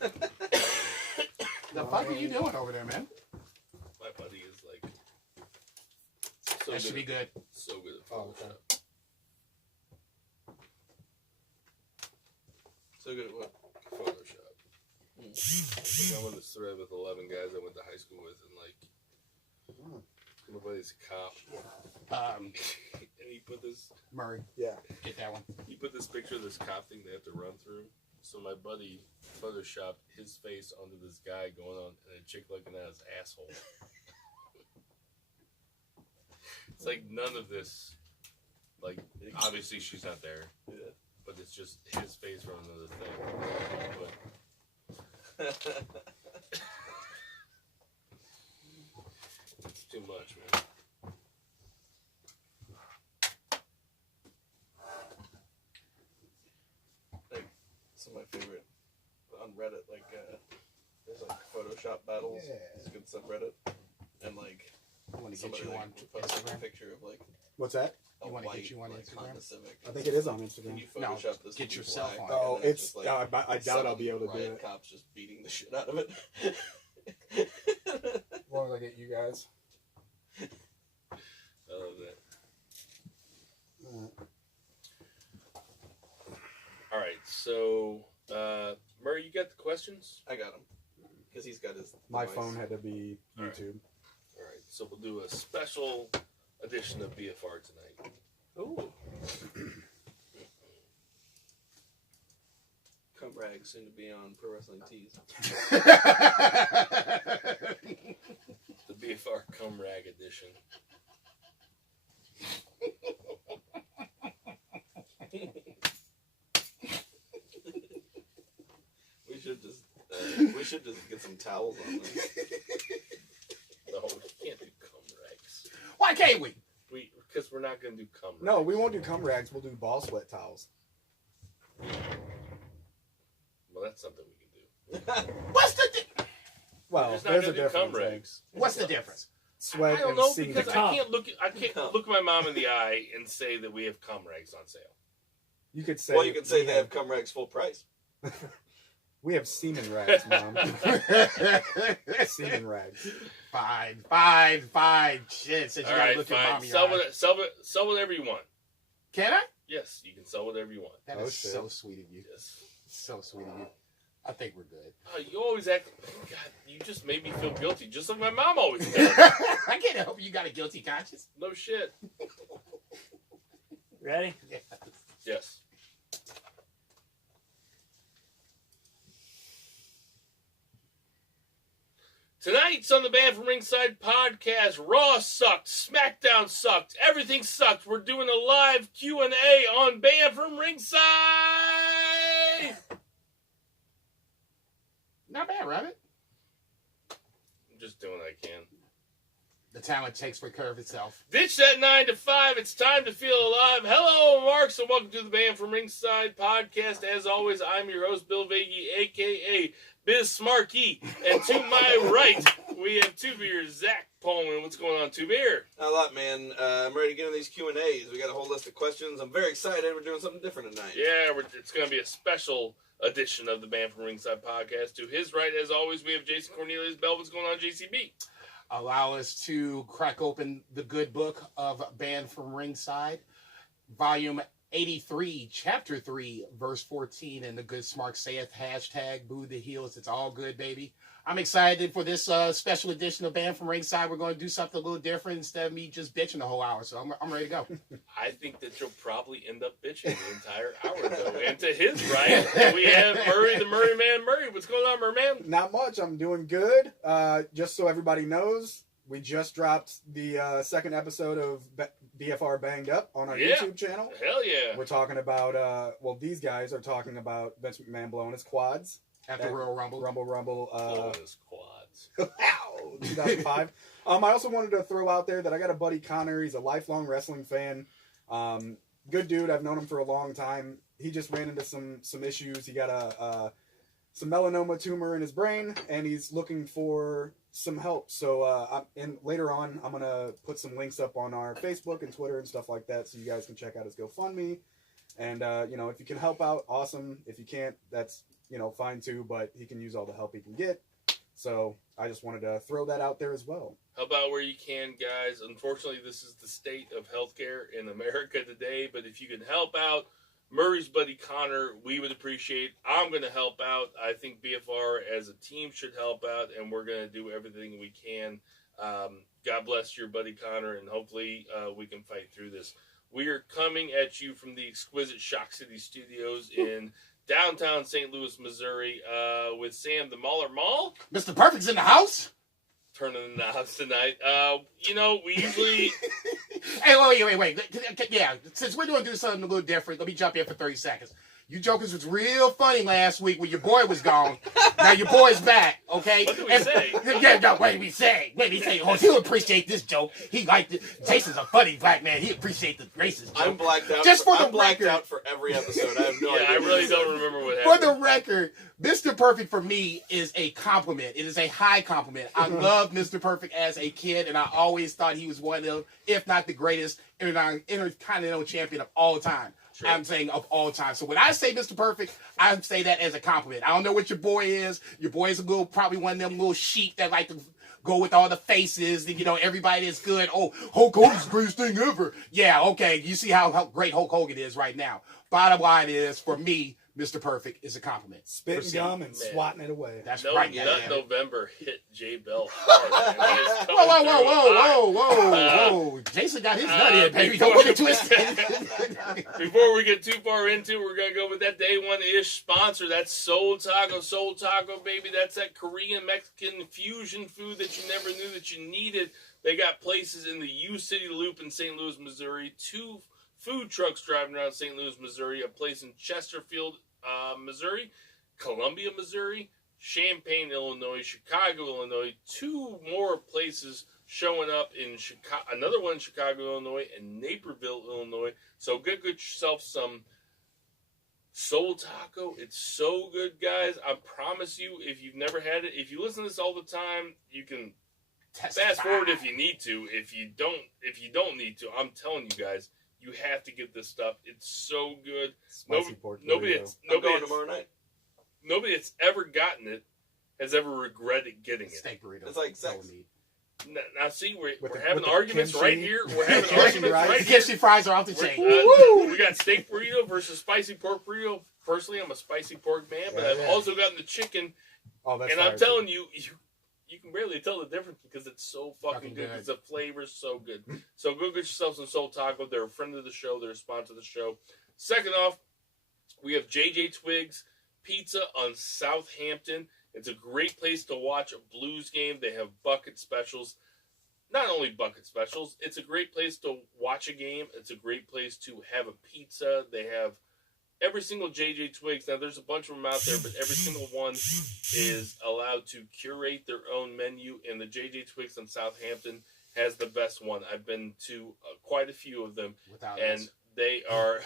The fuck are you doing over there, man? My buddy is like so that should be good. So good at Photoshop. So good at what? Photoshop. Like I'm on this thread with 11 guys I went to high school with, and like my buddy's a cop. And he put this Murray. Yeah. Get that one. He put this picture of this cop thing they have to run through. So my buddy photoshopped his face onto this guy going on and a chick looking at his asshole. It's like none of this, like obviously she's not there, but it's just his face from another thing. But it's too much, man. Like some of my favorite on Reddit, like there's like Photoshop battles. It's a good subreddit, and like I want to get somebody you like on posted a Instagram. picture of like What's that? a You wanna white, get you on like, Instagram? Honda Civic. I think it is on Can Instagram. you No, Photoshop this? get to be yourself black, on. Oh, and then it's. just, like, I doubt I'll be able to do riot it. Cops just beating the shit out of it. As long as I get you guys. I love that. All right, so Murray, you got the questions? I got them because he's got his. My device. phone had to be All right. YouTube. All right, so we'll do a special edition of BFR tonight. Ooh. Cum rag soon to be on Pro Wrestling Tees. The BFR Cum Rag edition. We should just get some towels on them. No, we can't do cum rags. Why can't we? Because we're not going to do cum rags. No, we won't do cum rags. We'll do ball sweat towels. Well, that's something we can do. What's the Well, Just not there's a gonna do difference. cum rags. What's the difference? Sweat I don't and know semen. because cum. I can't look my mom in the eye and say that we have cum rags on sale. You could say. Well, you can say we they have cum rags full price. We have semen rags, Mom. Semen rags. Fine. Shit, since you All gotta right, look at fine. mommy. Sell whatever you want. Can I? Yes, you can sell whatever you want. That Oh, is shit. so sweet of you. Yes. So sweet of you. I think we're good. You always act. God, you just made me feel guilty, just like my mom always does. I can't help you got a guilty conscience. No shit. Ready? Yes. Tonight's on the Band from Ringside podcast. Raw sucked, SmackDown sucked, everything sucked. We're doing a live Q&A on Band from Ringside. Not bad, Rabbit. I'm just doing what I can. The talent takes for curve itself. Ditch that 9 to 5. It's time to feel alive. Hello, Marks, and welcome to the Band from Ringside podcast. As always, I'm your host, Bill Vagey, a.k.a. Biz Smarky. And to my right, we have Two Beer, Zach Pullman. What's going on, Two Beer? Not a lot, man. I'm ready to get into these Q&As. We got a whole list of questions. I'm very excited. We're doing something different tonight. Yeah, it's going to be a special edition of the Band from Ringside podcast. To his right, as always, we have Jason Cornelius Bell. What's going on, JCB? Allow us to crack open the good book of Band from Ringside, volume 83, chapter 3, verse 14, and the good smart saith, hashtag boo the heels. It's all good, baby. I'm excited for this special edition of Band from Ringside. We're going to do something a little different instead of me just bitching the whole hour. So I'm ready to go. I think that you'll probably end up bitching the entire hour, though. And to his right, we have Murray, the Murray Man. Murray, what's going on, Murray Man? Not much. I'm doing good. Just so everybody knows, we just dropped the second episode of BFR Banged Up on our YouTube channel. Hell yeah. We're talking about, these guys are talking about Vince McMahon blowing his quads. After Royal Rumble. Rumble. Blowing his quads. Wow, 2005. I also wanted to throw out there that I got a buddy, Connor. He's a lifelong wrestling fan. Good dude. I've known him for a long time. He just ran into some issues. He got some melanoma tumor in his brain, and he's looking for some help. So later on, I'm going to put some links up on our Facebook and Twitter and stuff like that so you guys can check out his GoFundMe. And, if you can help out, awesome. If you can't, that's fine too, but he can use all the help he can get. So I just wanted to throw that out there as well. Help out where you can, guys. Unfortunately, this is the state of healthcare in America today, but if you can help out Murray's buddy Connor, we would appreciate. I'm going to help out. I think BFR as a team should help out, and we're going to do everything we can. God bless your buddy Connor, and hopefully we can fight through this. We are coming at you from the exquisite Shock City Studios in downtown St. Louis, Missouri, with Sam the Mauler Mall. Mr. Perfect's in the house. Turning in the house tonight. We usually... Hey, wait. Yeah, since we're doing something a little different, let me jump in for 30 seconds. You jokers was real funny last week when your boy was gone. Now your boy's back, okay? What did we say? Yeah, no, what did we say? Oh, he'll appreciate this joke. He liked it. Jason's a funny black man. He appreciates the racist joke. I'm blacked out. I'm blacked out for every episode. I have no idea. I really don't remember what happened. For the record, Mr. Perfect for me is a compliment. It is a high compliment. I loved Mr. Perfect as a kid, and I always thought he was one of them, if not the greatest intercontinental champion of all time. Sure. I'm saying of all time. So when I say Mr. Perfect, I say that as a compliment. I don't know what your boy is. Your boy is probably one of them little sheep that like to go with all the faces. And, everybody is good. Oh, Hulk Hogan's the greatest thing ever. Yeah, okay. You see how great Hulk Hogan is right now. Bottom line is, for me, Mr. Perfect is a compliment. Spitting gum and swatting it away. That's right. Nut November hit J Bell hard. Whoa. Jason got his nut in, baby. Don't get it twisted. Before we get too far into it, we're going to go with that day one-ish sponsor. That's Soul Taco. Soul Taco, baby. That's that Korean Mexican fusion food that you never knew that you needed. They got places in the U-City Loop in St. Louis, Missouri. 2 food trucks driving around St. Louis, Missouri, a place in Chesterfield, Missouri, Columbia, Missouri, Champaign, Illinois, Chicago, Illinois, 2 more places showing up in Chicago, another one in Chicago, Illinois, and Naperville, Illinois. So get yourself some Soul Taco. It's so good, guys. I promise you, if you've never had it, if you listen to this all the time, you can fast forward if you need to. If you don't need to, I'm telling you guys, you have to get this stuff. It's so good. Nobody that's ever gotten it has ever regretted getting it. Steak burrito. It's like sex. Now see, we're having arguments right here. We're having arguments right the here. kimchi fries are off the chain. We got steak burrito versus spicy pork burrito. Personally, I'm a spicy pork man, but I've also gotten the chicken. Oh, that's and I'm telling you, you can barely tell the difference because it's so fucking good. Because the flavor's so good. So go get yourself some Soul Taco. They're a friend of the show. They're a sponsor of the show. Second off, we have JJ Twiggs Pizza on Southampton. It's a great place to watch a Blues game. They have bucket specials. Not only bucket specials, it's a great place to watch a game. It's a great place to have a pizza. They have every single JJ Twiggs. Now, there's a bunch of them out there, but every single one is allowed to curate their own menu, and the JJ Twiggs on Southampton has the best one. I've been to quite a few of them, they are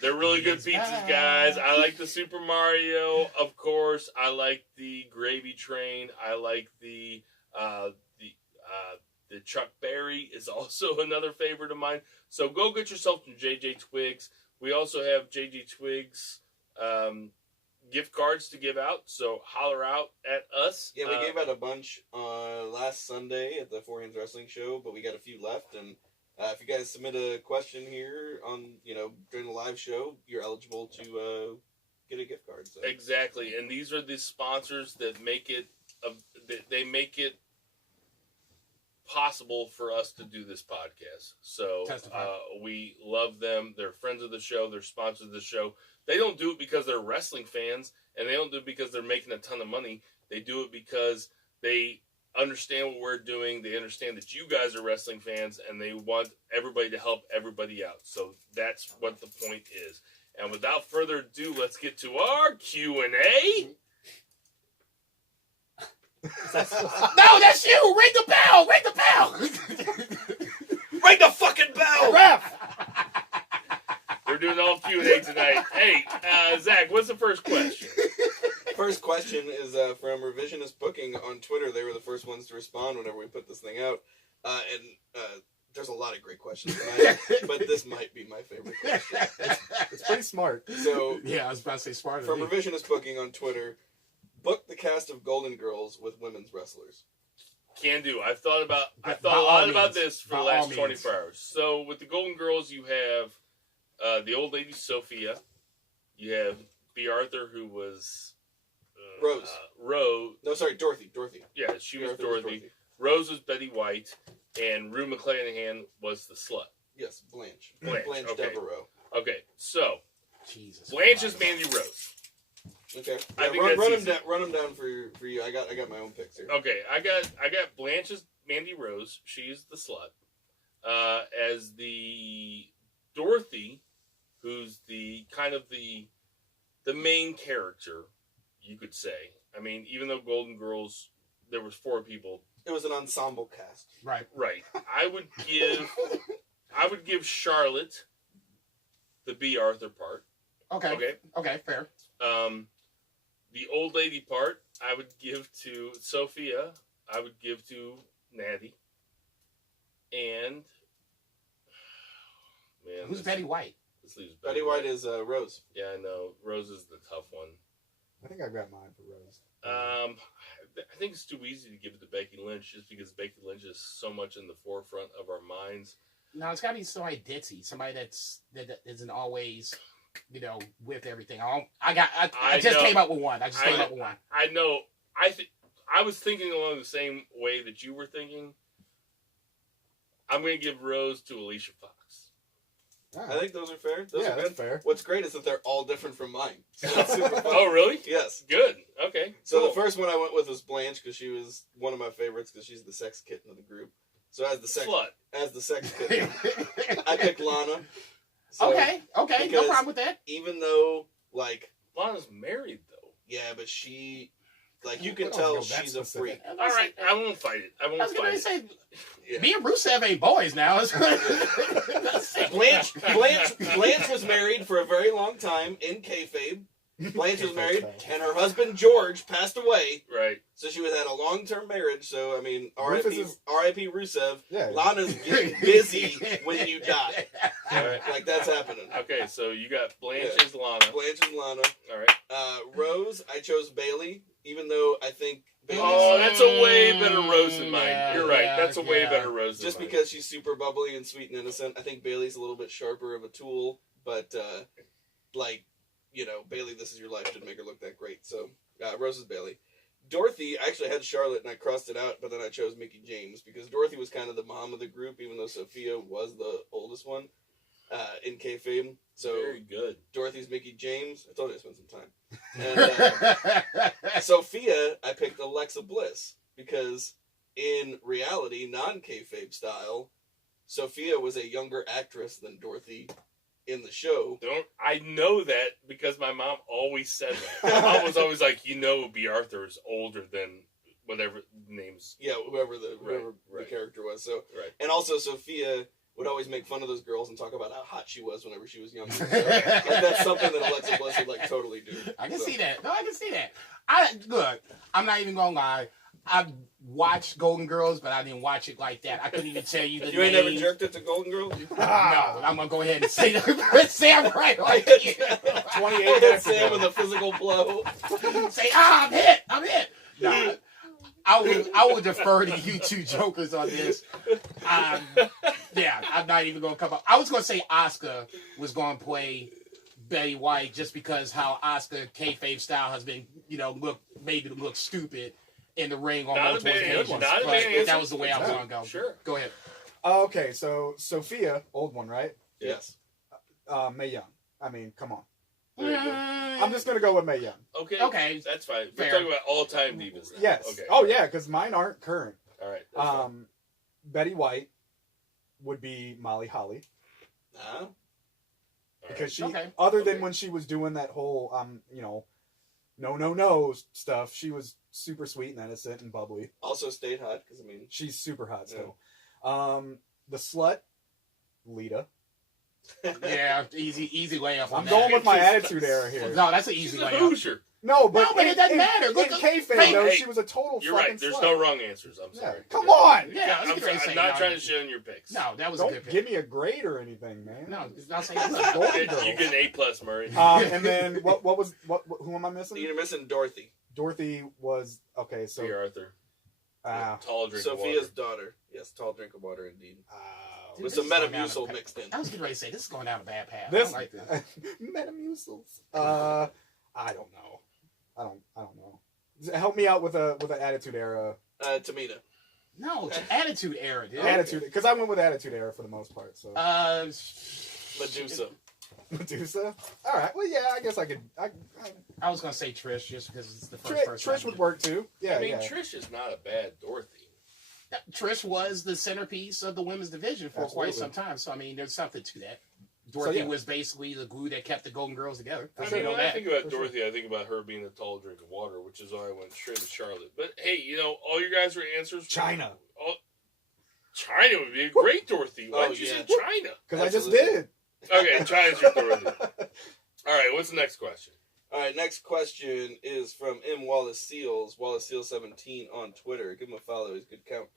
they're really good pizzas, guys. I like the Super Mario, of course. I like the Gravy Train. I like the Chuck Berry is also another favorite of mine. So go get yourself some JJ Twiggs. We also have JJ Twiggs gift cards to give out, so holler out at us. Yeah, we gave out a bunch last Sunday at the Four Hands Wrestling Show, but we got a few left, and if you guys submit a question here on, during the live show, you're eligible to get a gift card. So. Exactly, and these are the sponsors that make it. They make it possible for us to do this podcast. So we love them. They're friends of the show. They're sponsors of the show. They don't do it because they're wrestling fans, and they don't do it because they're making a ton of money. They do it because they understand what we're doing. They understand that you guys are wrestling fans, and they want everybody to help everybody out. So that's what the point is. And without further ado, let's get to our Q&A. No, that's you! Ring the bell! Ring the bell! Ring the fucking bell! Ref! We're doing all Q&A tonight. Hey, Zach, what's the first question? First question is from Revisionist Booking on Twitter. They were the first ones to respond whenever we put this thing out. And There's a lot of great questions tonight, but this might be my favorite question. It's pretty smart. So, Yeah, I was about to say smarter. from Revisionist Booking on Twitter, book the cast of Golden Girls with women's wrestlers. Can do. I thought By a all lot means. about this for By the all last means. 24 hours. So with the Golden Girls, you have the old lady Sophia. You have B. Arthur, who was Rose. Rose. No, sorry, Dorothy. Yeah, she B. was Arthur Dorothy. Rose was Betty White, and Rue McClanahan was the slut. Yes, Blanche. Blanche, okay. Devereaux. Okay, so Jesus. Blanche is Christ. Mandy Rose. Okay. I Yeah, think run that's them down. Run them down for you. I got my own picks here. Okay, I got Blanche's Mandy Rose. She's the slut. As the Dorothy, who's the kind of the main character, you could say. I mean, even though Golden Girls, there was 4 people. It was an ensemble cast. Right. Right. I would give Charlotte the B. Arthur part. Okay. Okay. Okay. Fair. The old lady part, I would give to Sophia. I would give to Natty. And man, Who's Betty White? This leaves Betty White is Rose. Yeah, I know. Rose is the tough one. I think I got mine for Rose. I think it's too easy to give it to Becky Lynch just because Becky Lynch is so much in the forefront of our minds. No, it's got to be somebody ditzy, somebody that isn't always, with everything. I just know. came up with one. I just came up with one. I know. I was thinking along the same way that you were thinking. I'm going to give Rose to Alicia Fox. All I think those are fair. Those are that's good. fair. What's great is that they're all different from mine. So that's super fun. Oh, really? Yes. Good. Okay. So cool. the first one I went with was Blanche because she was one of my favorites because she's the sex kitten of the group. So as the sex kitten, I picked Lana. So Okay, no because- problem with that. even though Lana's married, though. yeah, but she you We can don't tell go that she's a freak. specific. All right. I won't fight it. I I won't was fight going to it. say, Yeah. me and Rusev ain't boys now. Blanche was married for a very long time in kayfabe. Blanche was married, and her husband George passed away, Right. so she was at a long-term marriage. So I mean, Rufus is- R.I.P. Rusev. Yeah. Lana's getting busy when you die. All right. Like that's happening. Okay, so you got Blanche Yeah. as Lana. Blanche and Lana. All right. Rose, I chose Bailey, even though I think Bailey's Oh, that's a way better Rose than mine. Yeah, You're right. yeah, That's a way yeah. better Rose than just mine. because she's super bubbly and sweet and innocent. I think Bailey's a little bit sharper of a tool, but Bailey, this is your life, didn't make her look that great. So Rose is Bailey. Dorothy, I actually had Charlotte and I crossed it out, but then I chose Mickie James because Dorothy was kind of the mom of the group, even though Sophia was the oldest one in kayfabe. So Very good. Dorothy's Mickie James. I told you I spent some time. And Sophia, I picked Alexa Bliss because in reality, non-kayfabe style, Sophia was a younger actress than Dorothy in the show. I know that because my mom always said that. My mom was always like, B. Arthur's older than whatever names. Yeah, whoever the Right. character was. So, Right. and also Sophia would always make fun of those girls and talk about how hot she was whenever she was younger. So, that's something that Alexa Bliss would totally do. I can So, see that. No, I can see that. Look, I'm not even gonna lie. I watched Golden Girls, but I didn't watch it like that. I couldn't even tell you the You ain't never names. jerked it to Golden Girls? No, I'm gonna go ahead and say that. Say I'm right. Like, 28 Hit minutes Sam ago. with a physical blow. say, I'm hit. No, I will defer to you two jokers on this. Yeah, I'm not even gonna come up. I was gonna say Asuka was gonna play Betty White just because how Asuka kayfabe style has been, made it look stupid in the ring on Not a multiple bad occasions. answer. Not a But bad answer. that was the way I was gonna go. Sure. Go ahead. Okay, so Sophia, old one, right? Yes. Mae Young. I mean, come on. There you go. I'm just gonna go with Mae Young. Okay. That's fine. We're Fair. talking about all-time divas now. Yes. Okay. Oh yeah, because mine aren't current. All right. That's fine. Betty White would be Molly Holly Nah. All because she, Okay. other than Okay. when she was doing that whole no stuff, she was super sweet and innocent and bubbly. Also stayed hot, because, She's super hot still. The slut, Lita. Yeah, easy layup on I'm that. going with my attitude era here. No, that's an She's easy a layup. Hoosier. No, but it doesn't matter. Look, in kayfabe, though, hey, she was a total You're fucking right. There's slut. no wrong answers. I'm sorry. Come on! Yeah, I was I'm getting ready to say, not no, trying to shit on your picks. No, that was a good Don't pick. give me a grade or anything, man. No, I'll say Golden Girl. You get an A+, Murray. And then who am I missing? You're missing Dorothy. Dorothy was okay. So Dear Arthur. Tall drink Sophia's of water. daughter. Yes, tall drink of water indeed. Dude, With this some is going down Metamucil a- mixed in. I was getting ready to say, this is going down a bad path. This I don't like this. Metamucils. I don't know. I don't know. Help me out with an Attitude Era. Tamina. No, it's Attitude Era, dude. Attitude, because I went with Attitude Era for the most part. So Medusa. Medusa. All right. Well, yeah. I guess I could. I was going to say Trish just because it's the first person. Trish would work too. Yeah. I mean, yeah. Trish is not a bad Dorothy. Yeah, Trish was the centerpiece of the women's division for quite Absolutely. some time. So, I mean, there's something to that. Dorothy was basically the glue that kept the Golden Girls together. I You mean, know when I that. think about For Dorothy, I think about her being a tall drink of water, which is why I went straight to Charlotte. But hey, all your guys were answers. China. China would be a great Dorothy. Why Oh, did you yeah. say China? Because I just Absolutely. did. Okay, China's your Dorothy. All right, what's the next question? All right, next question is from M. Wallace Seals, Wallace Seals 17 on Twitter. Give him a follow; he's a good count.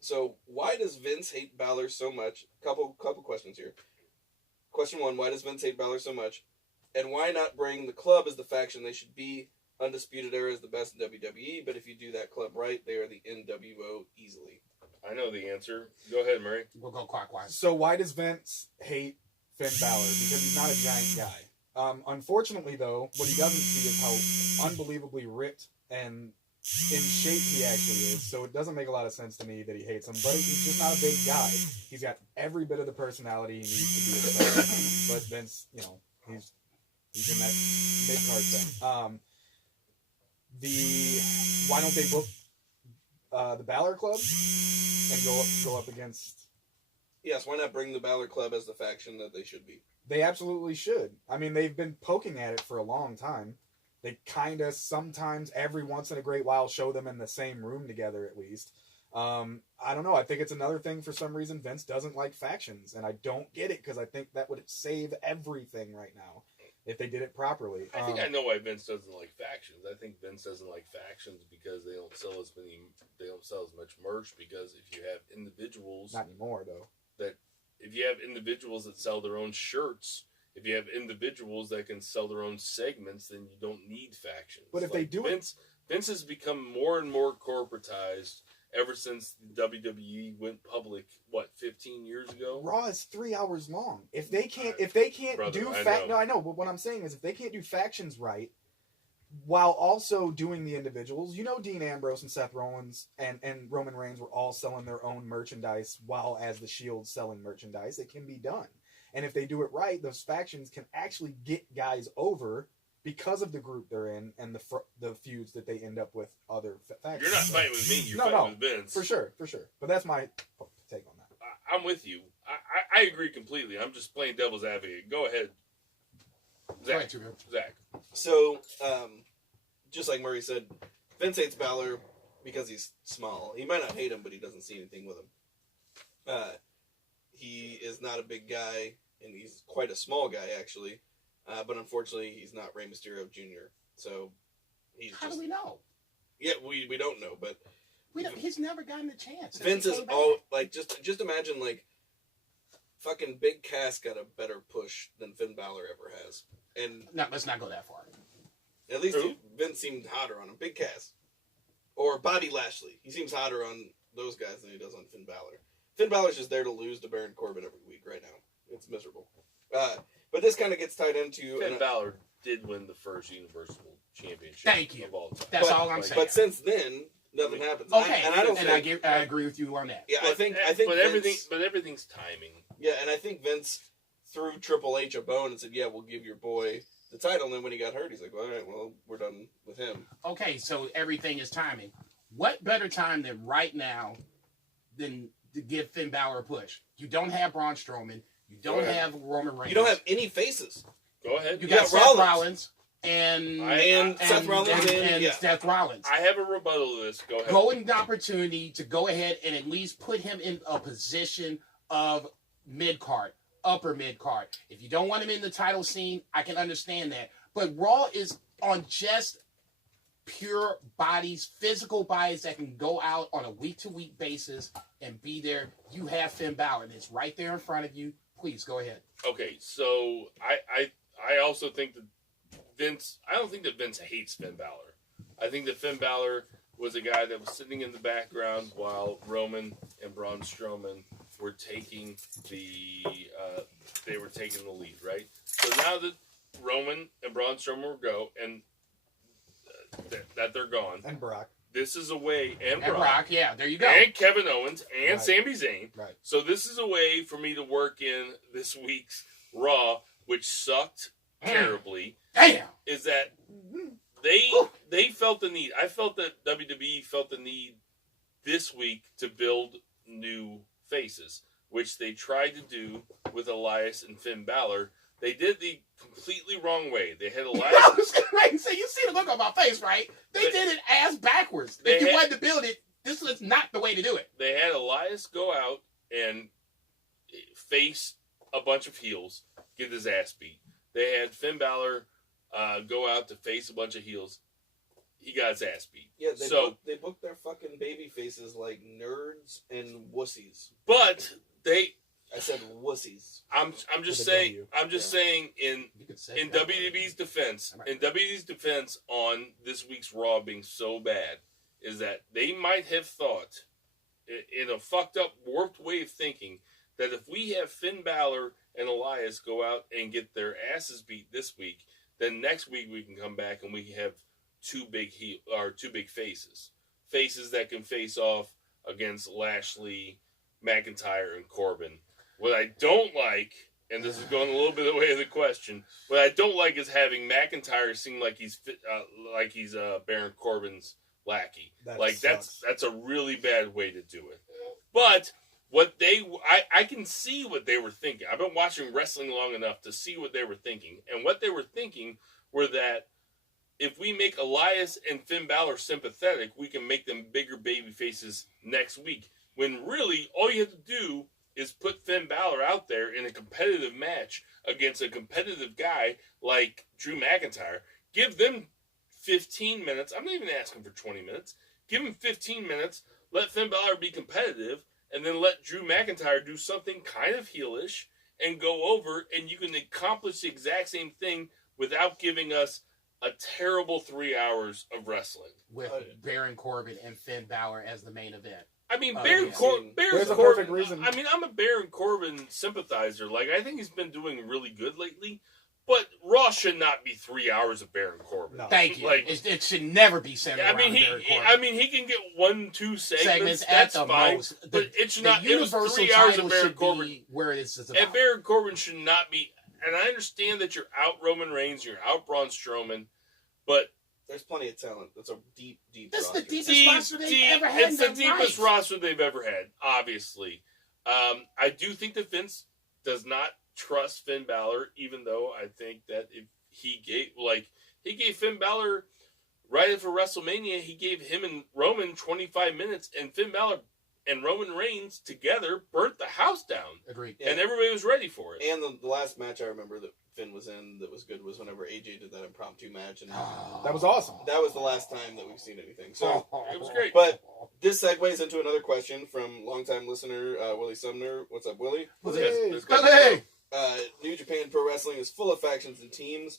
So, why does Vince hate Balor so much? Couple questions here. Question 1: why does Vince hate Balor so much? And why not bring the club as the faction they should be? Undisputed Era is the best in WWE, but if you do that club right, they are the NWO easily. I know the answer. Go ahead, Murray. We'll go clockwise. So why does Vince hate Finn Balor? Because he's not a giant guy. Unfortunately, though, what he doesn't see is how unbelievably ripped and in shape he actually is. So it doesn't make a lot of sense to me that he hates him. But he's just not a big guy. He's got every bit of the personality he needs to be a star. But Vince, he's in that mid-card thing. Why don't they book the Balor Club and go up against? Yes, why not bring the Balor Club as the faction that they should be? They absolutely should. I mean, they've been poking at it for a long time. They kind of sometimes, every once in a great while, show them in the same room together at least. I don't know. I think it's another thing for some reason Vince doesn't like factions, and I don't get it because I think that would save everything right now if they did it properly. I think I know why Vince doesn't like factions. I think Vince doesn't like factions because they don't sell as much merch. Because if you have individuals, Not anymore, though. if you have individuals that sell their own shirts, if you have individuals that can sell their own segments, then you don't need factions. But if they do it- Vince has become more and more corporatized ever since WWE went public. 15 years ago? Raw is 3 hours long. If they can't Brother, do I know. I know, but what I'm saying is if they can't do factions right, while also doing the individuals, Dean Ambrose and Seth Rollins and Roman Reigns were all selling their own merchandise while as the Shield selling merchandise. It can be done. And if they do it right, those factions can actually get guys over because of the group they're in and the feuds that they end up with other factions. You're not fighting with me. You're No, fighting with Vince. For sure. But that's my take on that. I'm with you. I agree completely. I'm just playing devil's advocate. Go ahead, Zach. Zach. So, just like Murray said, Vince hates Balor because he's small. He might not hate him, but he doesn't see anything with him. He is not a big guy, and he's quite a small guy, actually. But unfortunately, he's not Rey Mysterio Jr., so he's How do we know? Yeah, we don't know, but He's never gotten a chance. Vince is all, just imagine, fucking Big Cass got a better push than Finn Balor ever has. And No, let's not go that far. at least Who? Vince seemed hotter on him. Big Cass. Or Bobby Lashley. He seems hotter on those guys than he does on Finn Balor. Finn Balor's just there to lose to Baron Corbin every week right now. It's miserable. But this kind of gets tied into... Finn Balor did win the first Universal Championship Thank you. of all time. That's all I'm saying. But since then, nothing happens. Okay, And I don't think... I agree with you on that. Yeah, I think But Vince, everything's timing. Yeah, and I think Vince threw Triple H a bone and said, yeah, we'll give your boy the title. And then when he got hurt, he's like, well, all right, well, we're done with him. Okay, so everything is timing. What better time than right now than to give Finn Balor a push? You don't have Braun Strowman. You don't have Roman Reigns. You don't have any faces. Go ahead. You got Seth Rollins and Seth Rollins and yeah. Seth Rollins. I have a rebuttal to this. Go ahead. Golden opportunity to go ahead and at least put him in a position of mid-card, upper mid-card. If you don't want him in the title scene, I can understand that. But Raw is on just pure bodies, physical bodies that can go out on a week-to-week basis and be there. You have Finn Balor, and it's right there in front of you. Please, go ahead. Okay, so I also think that Vince... I don't think that Vince hates Finn Balor. I think that Finn Balor was a guy that was sitting in the background while Roman and Braun Strowman were taking the lead, right? So now that Roman and Braun Strowman go, and that they're gone. And Brock. This is a way, and Brock, yeah, there you go. And Kevin Owens, and Right. Sami Zayn. Right. So this is a way for me to work in this week's Raw, which sucked terribly, Damn. is that they felt the need. I felt that WWE felt the need this week to build new faces, which they tried to do with Elias and Finn Balor. They did the completely wrong way. They had I Elias. was going to say, you see the look on my face, right? They did it ass backwards. If you wanted to build it, this was not the way to do it. They had Elias go out and face a bunch of heels, get his ass beat. They had Finn Balor go out to face a bunch of heels. He got his ass beat. Yeah, they booked their fucking baby faces like nerds and wussies. But I said wussies. I'm just With a saying. W. I'm just saying in You could say in that. WWE's defense on this week's Raw being so bad is that they might have thought, in a fucked up, warped way of thinking, that if we have Finn Balor and Elias go out and get their asses beat this week, then next week we can come back and we can have two big faces that can face off against Lashley, McIntyre, and Corbin. What I don't like, and this is going a little bit away of the question, what I don't like is having McIntyre seem like he's Baron Corbin's lackey. That's a really bad way to do it. But I can see what they were thinking. I've been watching wrestling long enough to see what they were thinking, and what they were thinking were that if we make Elias and Finn Balor sympathetic, we can make them bigger baby faces next week. When really all you have to do is put Finn Balor out there in a competitive match against a competitive guy like Drew McIntyre. Give them 15 minutes. I'm not even asking for 20 minutes. Give him 15 minutes. Let Finn Balor be competitive, and then let Drew McIntyre do something kind of heelish and go over, and you can accomplish the exact same thing without giving us a terrible 3 hours of wrestling. With Baron Corbin and Finn Balor as the main event. I mean, Baron Baron There's a Corbin. perfect reason. I mean, I'm a Baron Corbin sympathizer. Like, I think he's been doing really good lately. But Raw should not be 3 hours of Baron Corbin. No. Thank you. Like, it should never be centered around Baron Corbin. he can get 1-2 segments. At That's the fine. most. But it should the not. It was universal 3 hours title of Baron should Corbin. be where it is about. And Baron Corbin should not be. And I understand that you're out Roman Reigns, you're out Braun Strowman, but There's plenty of talent. That's a deep This is roster. the deepest roster they've ever had. It's the deepest roster they've ever had, obviously. I do think that Vince does not trust Finn Balor, even though I think that if he gave Finn Balor right after WrestleMania, he gave him and Roman 25 minutes, and Finn Balor and Roman Reigns together burnt the house down. Agreed. And everybody was ready for it. And the last match I remember that Finn was in that was good was whenever AJ did that impromptu match, and That was awesome. that was the last time that we've seen anything. So It was great. But this segues into another question from longtime listener Willie Sumner. What's up, Willie? Let's go. Hey! New Japan Pro Wrestling is full of factions and teams,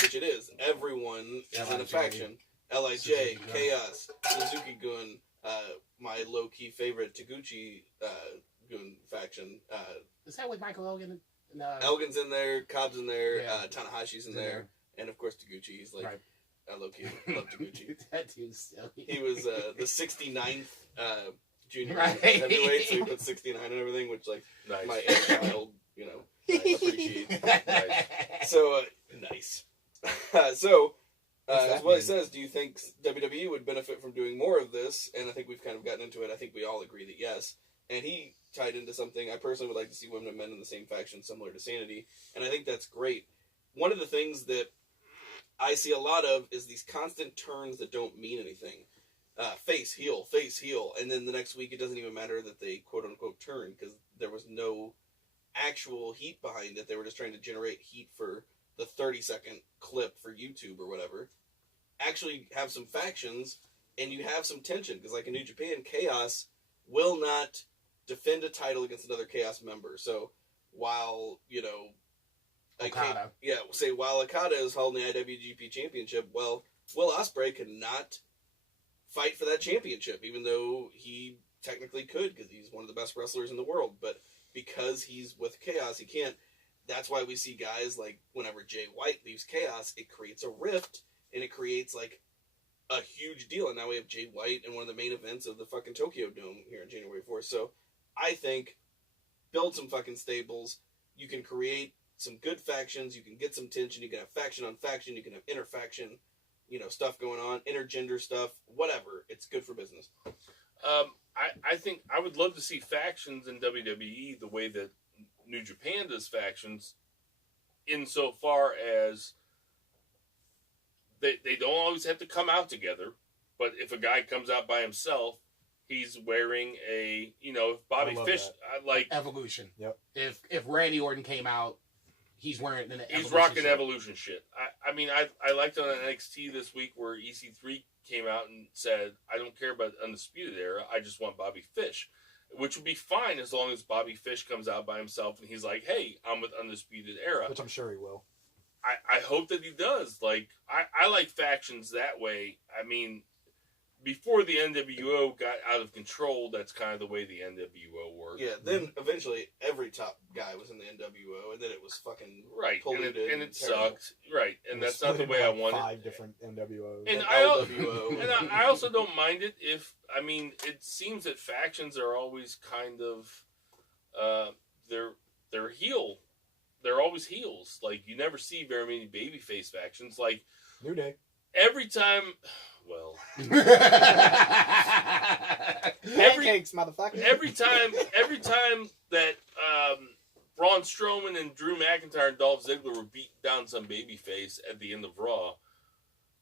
which it is. Everyone is in a LIJ. faction. LIJ, Suzuki-gun. Chaos, Suzuki-gun, my low-key favorite Taguchi-gun faction. Is that with Michael Hogan? Elgin's in there, Cobb's in there, Yeah. Tanahashi's in there, and of course Taguchi. He's like, Right. I low-key love Taguchi. That dude's silly. He was the 69th junior Right. heavyweight, so he put 69 and everything, which like Nice. my inner child, appreciates. Nice. So nice. So What's as that Willie mean? says, do you think WWE would benefit from doing more of this? And I think we've kind of gotten into it. I think we all agree that yes. And he tied into something. I personally would like to see women and men in the same faction, similar to Sanity, and I think that's great. One of the things that I see a lot of is these constant turns that don't mean anything. Face, heel, and then the next week it doesn't even matter that they quote-unquote turn because there was no actual heat behind it. They were just trying to generate heat for the 30-second clip for YouTube or whatever. Actually have some factions, and you have some tension. Because, like, in New Japan, Chaos will not defend a title against another Chaos member. So, while, you know... Okada. While Okada is holding the IWGP Championship, well, Will Ospreay cannot fight for that championship, even though he technically could, because he's one of the best wrestlers in the world. But because he's with Chaos, he can't. That's why we see guys like whenever Jay White leaves Chaos, it creates a rift, and it creates like a huge deal. And now we have Jay White in one of the main events of the fucking Tokyo Dome here on January 4th. So I think build some fucking stables. You can create some good factions. You can get some tension. You can have faction on faction. You can have interfaction, you know, stuff going on, intergender stuff, whatever. It's good for business. I think I would love to see factions in WWE the way that New Japan does factions, insofar as they don't always have to come out together, but if a guy comes out by himself, he's wearing a, you know, if Bobby Fish, like Evolution. Yep. If Randy Orton came out, he's wearing an he's rocking Evolution shit. I mean, I liked on NXT this week where EC3 came out and said, I don't care about Undisputed Era, I just want Bobby Fish. Which would be fine as long as Bobby Fish comes out by himself and he's like, hey, I'm with Undisputed Era. Which I'm sure he will. I hope that he does. Like, I like factions that way. I mean, before the NWO got out of control, that's kind of the way the NWO worked. Yeah, then eventually every top guy was in the NWO, and then it was fucking right, polluted and it terrible. sucked. Right, and that's not the way I wanted. 5 different NWOs. And I also don't mind it if, I mean, it seems that factions are always kind of, they're heel. They're always heels. Like, you never see very many babyface factions. Like, New Day. Every time, well, Pancakes, motherfucker. every time that Braun Strowman and Drew McIntyre and Dolph Ziggler were beating down some babyface at the end of Raw,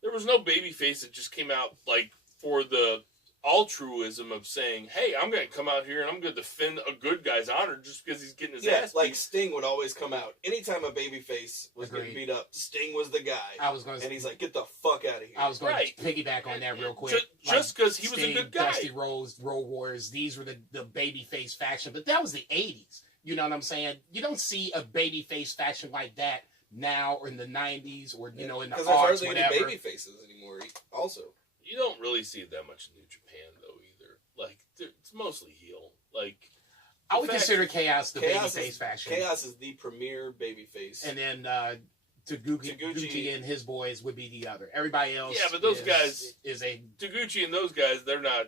there was no babyface that just came out like for the altruism of saying, hey, I'm going to come out here and I'm going to defend a good guy's honor just because he's getting his ass beat. Like Sting would always come out. Anytime a babyface was getting beat up, Sting was the guy. And he's like, get the fuck out of here. I was going to piggyback on that real quick. Just because he was a good guy. Dusty Rhodes, Road Warriors, these were the babyface faction. But that was the 80s. You know what I'm saying? You don't see a babyface faction like that now or in the 90s or, you know, in the aughts, whatever. Because there's hardly any baby faces anymore also. You don't really see it that much in New Japan, though, either. Like, it's mostly heel. Like, I would consider Chaos the babyface faction. Chaos is the premier babyface. And then Taguchi and his boys would be the other. Everybody else, yeah, but those guys is a Taguchi and those guys. They're not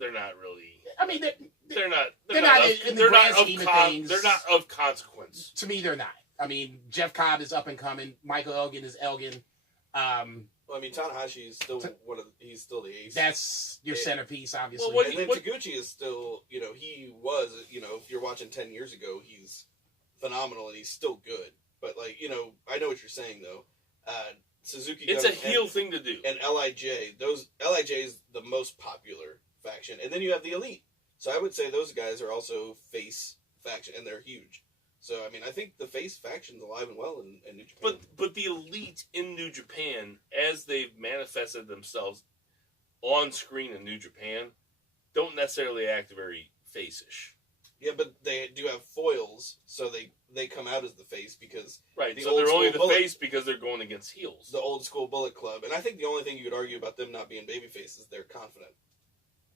really. I mean, they're not in the grand scheme of things. They're not of consequence. To me, they're not. I mean, Jeff Cobb is up and coming. Michael Elgin is Elgin. Well, I mean, Tanahashi is still he's still the ace. That's your centerpiece, obviously. Well, and then Taguchi is still, you know, he was, you know, if you're watching 10 years ago, he's phenomenal and he's still good. But, like, you know, I know what you're saying, though. Suzuki It's a heel thing to do. And LIJ is the most popular faction. And then you have the Elite. So I would say those guys are also face faction, and they're huge. So, I mean, I think the face faction's alive and well in New Japan. But the Elite in New Japan, as they've manifested themselves on screen in New Japan, don't necessarily act very face-ish. Yeah, but they do have foils, so they come out as the face because... Right, so they're only the face because they're going against heels. The old school Bullet Club. And I think the only thing you could argue about them not being babyface is they're confident.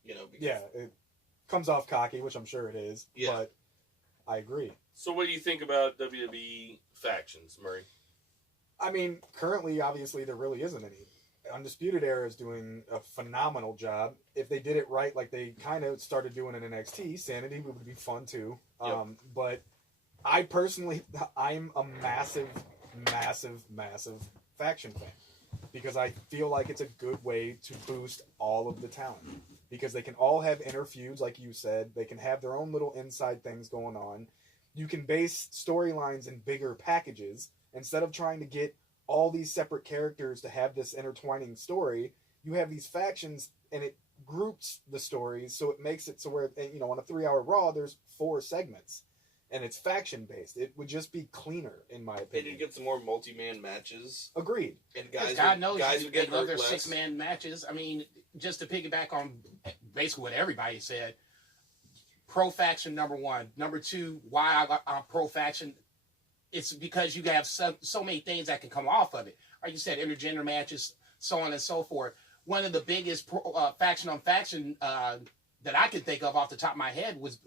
You know, because... Yeah, it comes off cocky, which I'm sure it is. Yeah. But I agree. So what do you think about WWE factions, Murray? I mean, currently, obviously, there really isn't any. Undisputed Era is doing a phenomenal job. If they did it right, like they kind of started doing in NXT, Sanity would be fun too. Yep. But I personally, I'm a massive faction fan because I feel like it's a good way to boost all of the talent because they can all have inner feuds, like you said. They can have their own little inside things going on. You can base storylines in bigger packages instead of trying to get all these separate characters to have this intertwining story. You have these factions and it groups the stories, so it makes it so where, you know, on a 3-hour Raw there's 4 segments, and it's faction-based. It would just be cleaner, in my And opinion. you'd get some more multi-man matches. Agreed. And Because guys, God knows guys they would get love hurt their less. 6-man matches. I mean, just to piggyback on basically what everybody said, pro faction number one. Number two, why I'm pro faction? It's because you have so many things that can come off of it. Like you said, intergender matches, so on and so forth. One of the biggest faction on faction that I can think of off the top of my head was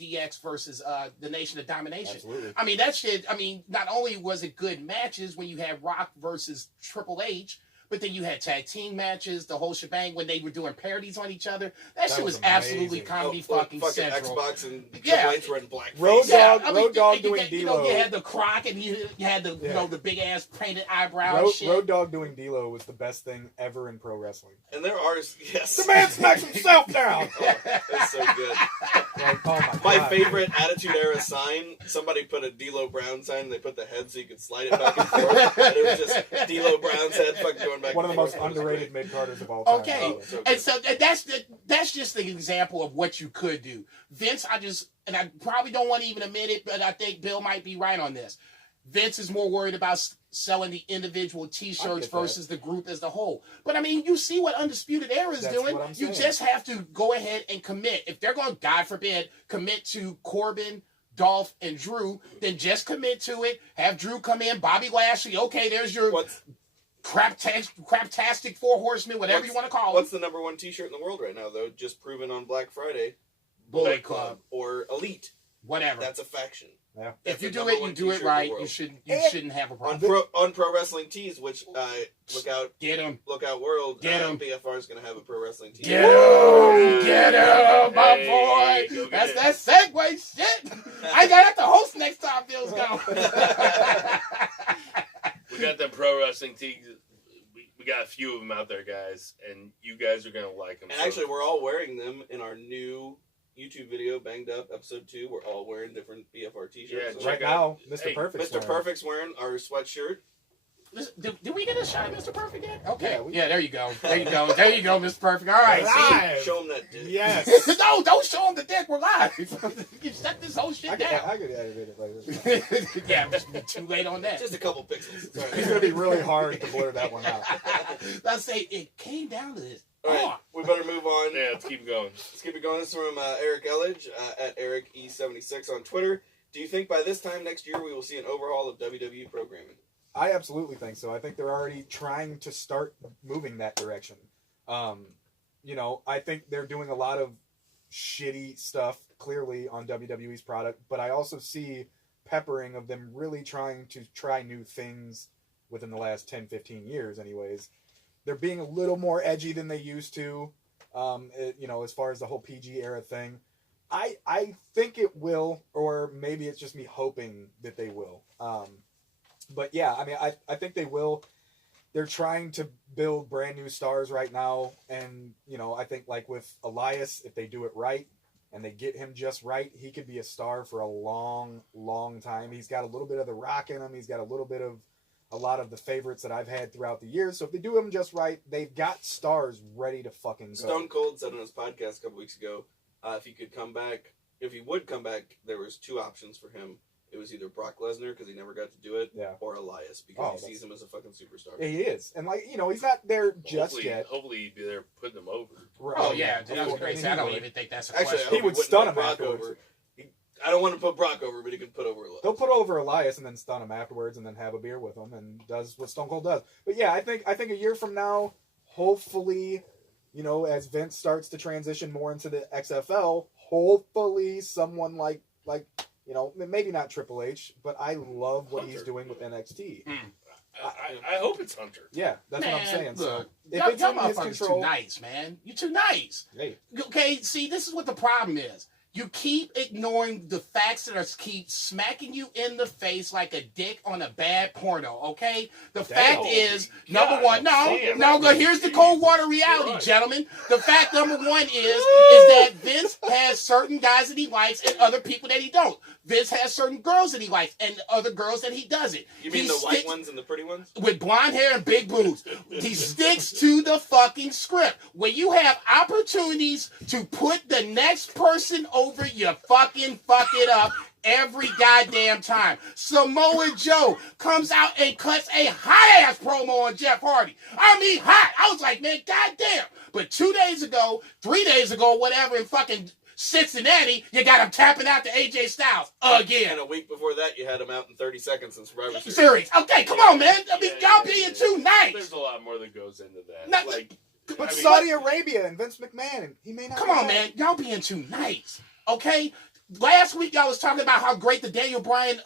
DX versus the Nation of Domination. Absolutely. I mean, that shit, not only was it good matches when you had Rock versus Triple H, but then you had tag team matches, the whole shebang when they were doing parodies on each other. That shit was was absolutely amazing. comedy fucking central. Xbox and Yeah. Triple H were in blackface. Road Dogg doing you D-Lo. You had the Croc and you had the the big ass painted eyebrow and Road, shit. Road Dogg doing D-Lo was the best thing ever in pro wrestling. And there are, yes. The man smacks himself down! That's so good. Like, oh My God. favorite Attitude Era sign, somebody put a D'Lo Brown sign, and they put the head so you could slide it back and forth, and it was just D'Lo Brown's head fucking going back One of and the most forth. It was underrated great. mid-carders of all time. Okay, Oh, so and good. so that's just an example of what you could do. Vince, I probably don't want to even admit it, but I think Bill might be right on this. Vince is more worried about selling the individual I T-shirts get that. versus the group as the whole. But I mean, you see what Undisputed Era is That's doing. what I'm You saying. just have to go ahead and commit. If they're going to, God forbid, commit to Corbin, Dolph, and Drew, then just commit to it. Have Drew come in, Bobby Lashley. Okay, there's your What's craptastic 4 horsemen, whatever you want to call What's them. the number one T-shirt in the world right now, though? Just proven on Black Friday. Bullet Club, or Elite. whatever. That's a faction. Yeah. That's If you the do number it, one you do it T-shirt in the right. world. You And shouldn't have a On problem. Pro Wrestling Tees, which look out World, Get 'em. BFR is going to have a Pro Wrestling Tee. Get him, my Hey, boy. go get That's it. that segue shit. I got to host next time Bill's gone. We got them pro wrestling tees. We got a few of them out there, guys, and you guys are gonna like them. And actually, we're all wearing them in our new YouTube video, Banged Up, episode 2. We're all wearing different BFR T-shirts. Yeah, So check Right out- now, Mr. hey, Perfect's Mr. wearing- Perfect's wearing our sweatshirt. Did we get a shot at Mr. Perfect yet? Okay. Yeah, there you go. There you go, Mr. Perfect. All right. See? Live. Show them that dick. Yes. No, don't show him the dick. We're live. You shut this whole I shit could down. edit it later. Yeah, it's too late on that. Just a couple pixels. It's all It's right. going to be really hard to blur that one out. Let's say it came down to this. All right, we better move on. Yeah, let's keep going. Let's keep it going. This is from Eric Elledge at EricE76 on Twitter. Do you think by this time next year we will see an overhaul of WWE programming? I absolutely think so. I think they're already trying to start moving that direction. I think they're doing a lot of shitty stuff, clearly, on WWE's product, but I also see peppering of them really trying to try new things within the last 10, 15 years, anyways. They're being a little more edgy than they used to, as far as the whole PG era thing. I think it will, or maybe it's just me hoping that they will. But yeah, I mean, I think they will. They're trying to build brand new stars right now, and I think like with Elias, if they do it right and they get him just right, he could be a star for a long, long time. He's got a little bit of the Rock in him. He's got a little bit of a lot of the favorites that I've had throughout the years. So if they do him just right, they've got stars ready to fucking go. Stone Cold said on his podcast a couple weeks ago, if he would come back, there was 2 options for him. It was either Brock Lesnar, because he never got to do it, Yeah. or Elias, because Oh, he sees him as a fucking superstar. Yeah, he is, and he's not there just yet. Hopefully he'd be there putting them over. Oh, yeah. Of That was course. great. I don't even think that's a Actually, I question. hope He would wouldn't stun put him Brock afterwards. over. I don't want to put Brock over, but he could put over Elias. They'll put over Elias and then stun him afterwards, and then have a beer with him, and does what Stone Cold does. But yeah, I think a year from now, hopefully, as Vince starts to transition more into the XFL, hopefully someone like maybe not Triple H, but I love what he's Hunter. doing with NXT. I hope it's Hunter. Yeah, that's what I'm Man, saying. So look, if y'all it's in his motherfuckers control, too nice, man. You too nice. hey, Okay, see, this is what the problem is. You keep ignoring the facts that are keep smacking you in the face like a dick on a bad porno, okay? The fact is, number God one, damn. no, here's the cold water reality, Right. gentlemen. The fact number one is that Vince has certain guys that he likes and other people that he don't. Vince has certain girls that he likes and other girls that he doesn't. You mean He the white sticks- ones and the pretty ones? with blonde hair and big boobs. He sticks to the fucking script. When you have opportunities to put the next person over, you fucking fuck it up. every goddamn time. Samoa Joe comes out and cuts a hot-ass promo on Jeff Hardy. I mean, hot. I was like, man, goddamn. But 3 days ago, whatever, in fucking Cincinnati, you got him tapping out to AJ Styles again. And a week before that, you had him out in 30 seconds in Survivor Series. Series. Okay, come on, man. I mean, y'all being too nice. There's a lot more that goes into that. Not, but Saudi Arabia and Vince McMahon, he may not. Come on, man. Y'all being too nice. Okay? Last week, y'all was talking about how great the Daniel Bryan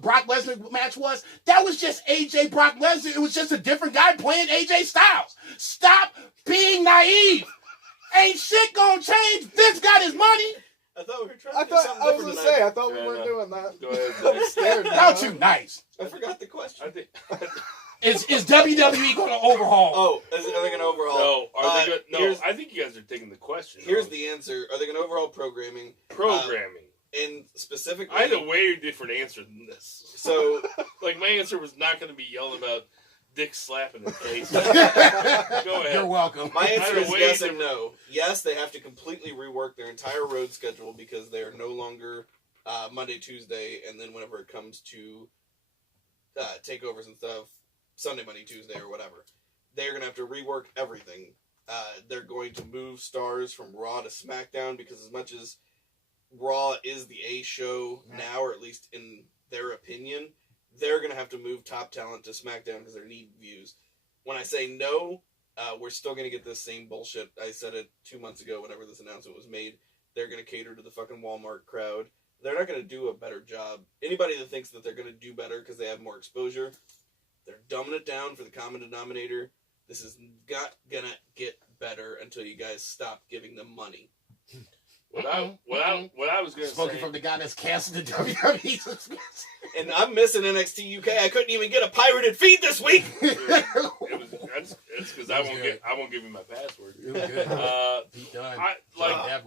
Brock Lesnar match was. That was just AJ Brock Lesnar. It was just a different guy playing AJ Styles. Stop being naive. Ain't shit gonna change. Vince got his money. I thought we were trying to do something different tonight. I thought we weren't doing that. Go ahead, I'm scared now. Y'all too nice. I forgot the question. I think. Is WWE going to overhaul? Oh, are they going to overhaul? No, are they good? No, I think you guys are taking the question. Here's the answer. Are they going to overhaul programming? And specifically... I had a way different answer than this. So... like, my answer was not going to be yelling about Dick slapping his face. Go ahead. You're welcome. My answer is yes and no. Yes, they have to completely rework their entire road schedule because they are no longer Monday, Tuesday, and then whenever it comes to takeovers and stuff, Sunday, Monday, Tuesday, or whatever. They're going to have to rework everything. They're going to move stars from Raw to SmackDown because as much as Raw is the A show now, or at least in their opinion, they're going to have to move top talent to SmackDown because they need views. When I say no, we're still going to get this same bullshit. I said it 2 months ago whenever this announcement was made. They're going to cater to the fucking Walmart crowd. They're not going to do a better job. Anybody that thinks that they're going to do better because they have more exposure, they're dumbing it down for the common denominator. This is not going to get better until you guys stop giving them money. What I was going to say... Spoken from the guy that's canceled the WWE. And I'm missing NXT UK. I couldn't even get a pirated feed this week. That's because I won't give you my password. It was good.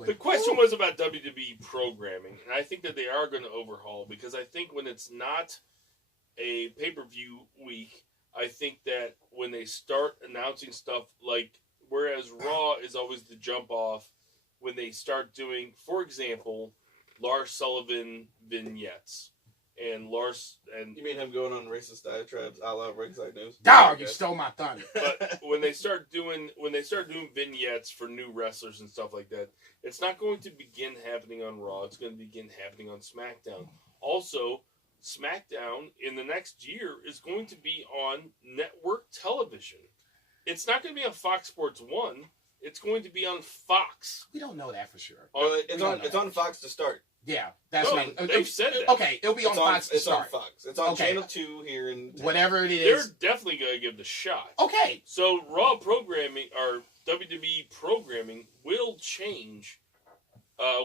The question was about WWE programming, and I think that they are going to overhaul because I think when it's not a pay-per-view week, I think that when they start announcing stuff like, whereas Raw is always the jump off, when they start doing, for example, Lars Sullivan vignettes, and you mean him going on racist diatribes a la Ringside News? Dog, you stole my thunder. But when they start doing vignettes for new wrestlers and stuff like that, it's not going to begin happening on Raw. It's going to begin happening on SmackDown. Also, SmackDown in the next year is going to be on network television. It's not going to be on Fox Sports 1. It's going to be on Fox. We don't know that for sure. It's on Fox to start. Yeah, that's they've said that. Okay, it'll be on Fox to start. It's on Fox. It's on Channel 2 here in town. Whatever it is. They're definitely going to give it a shot. Okay. So Raw programming or WWE programming will change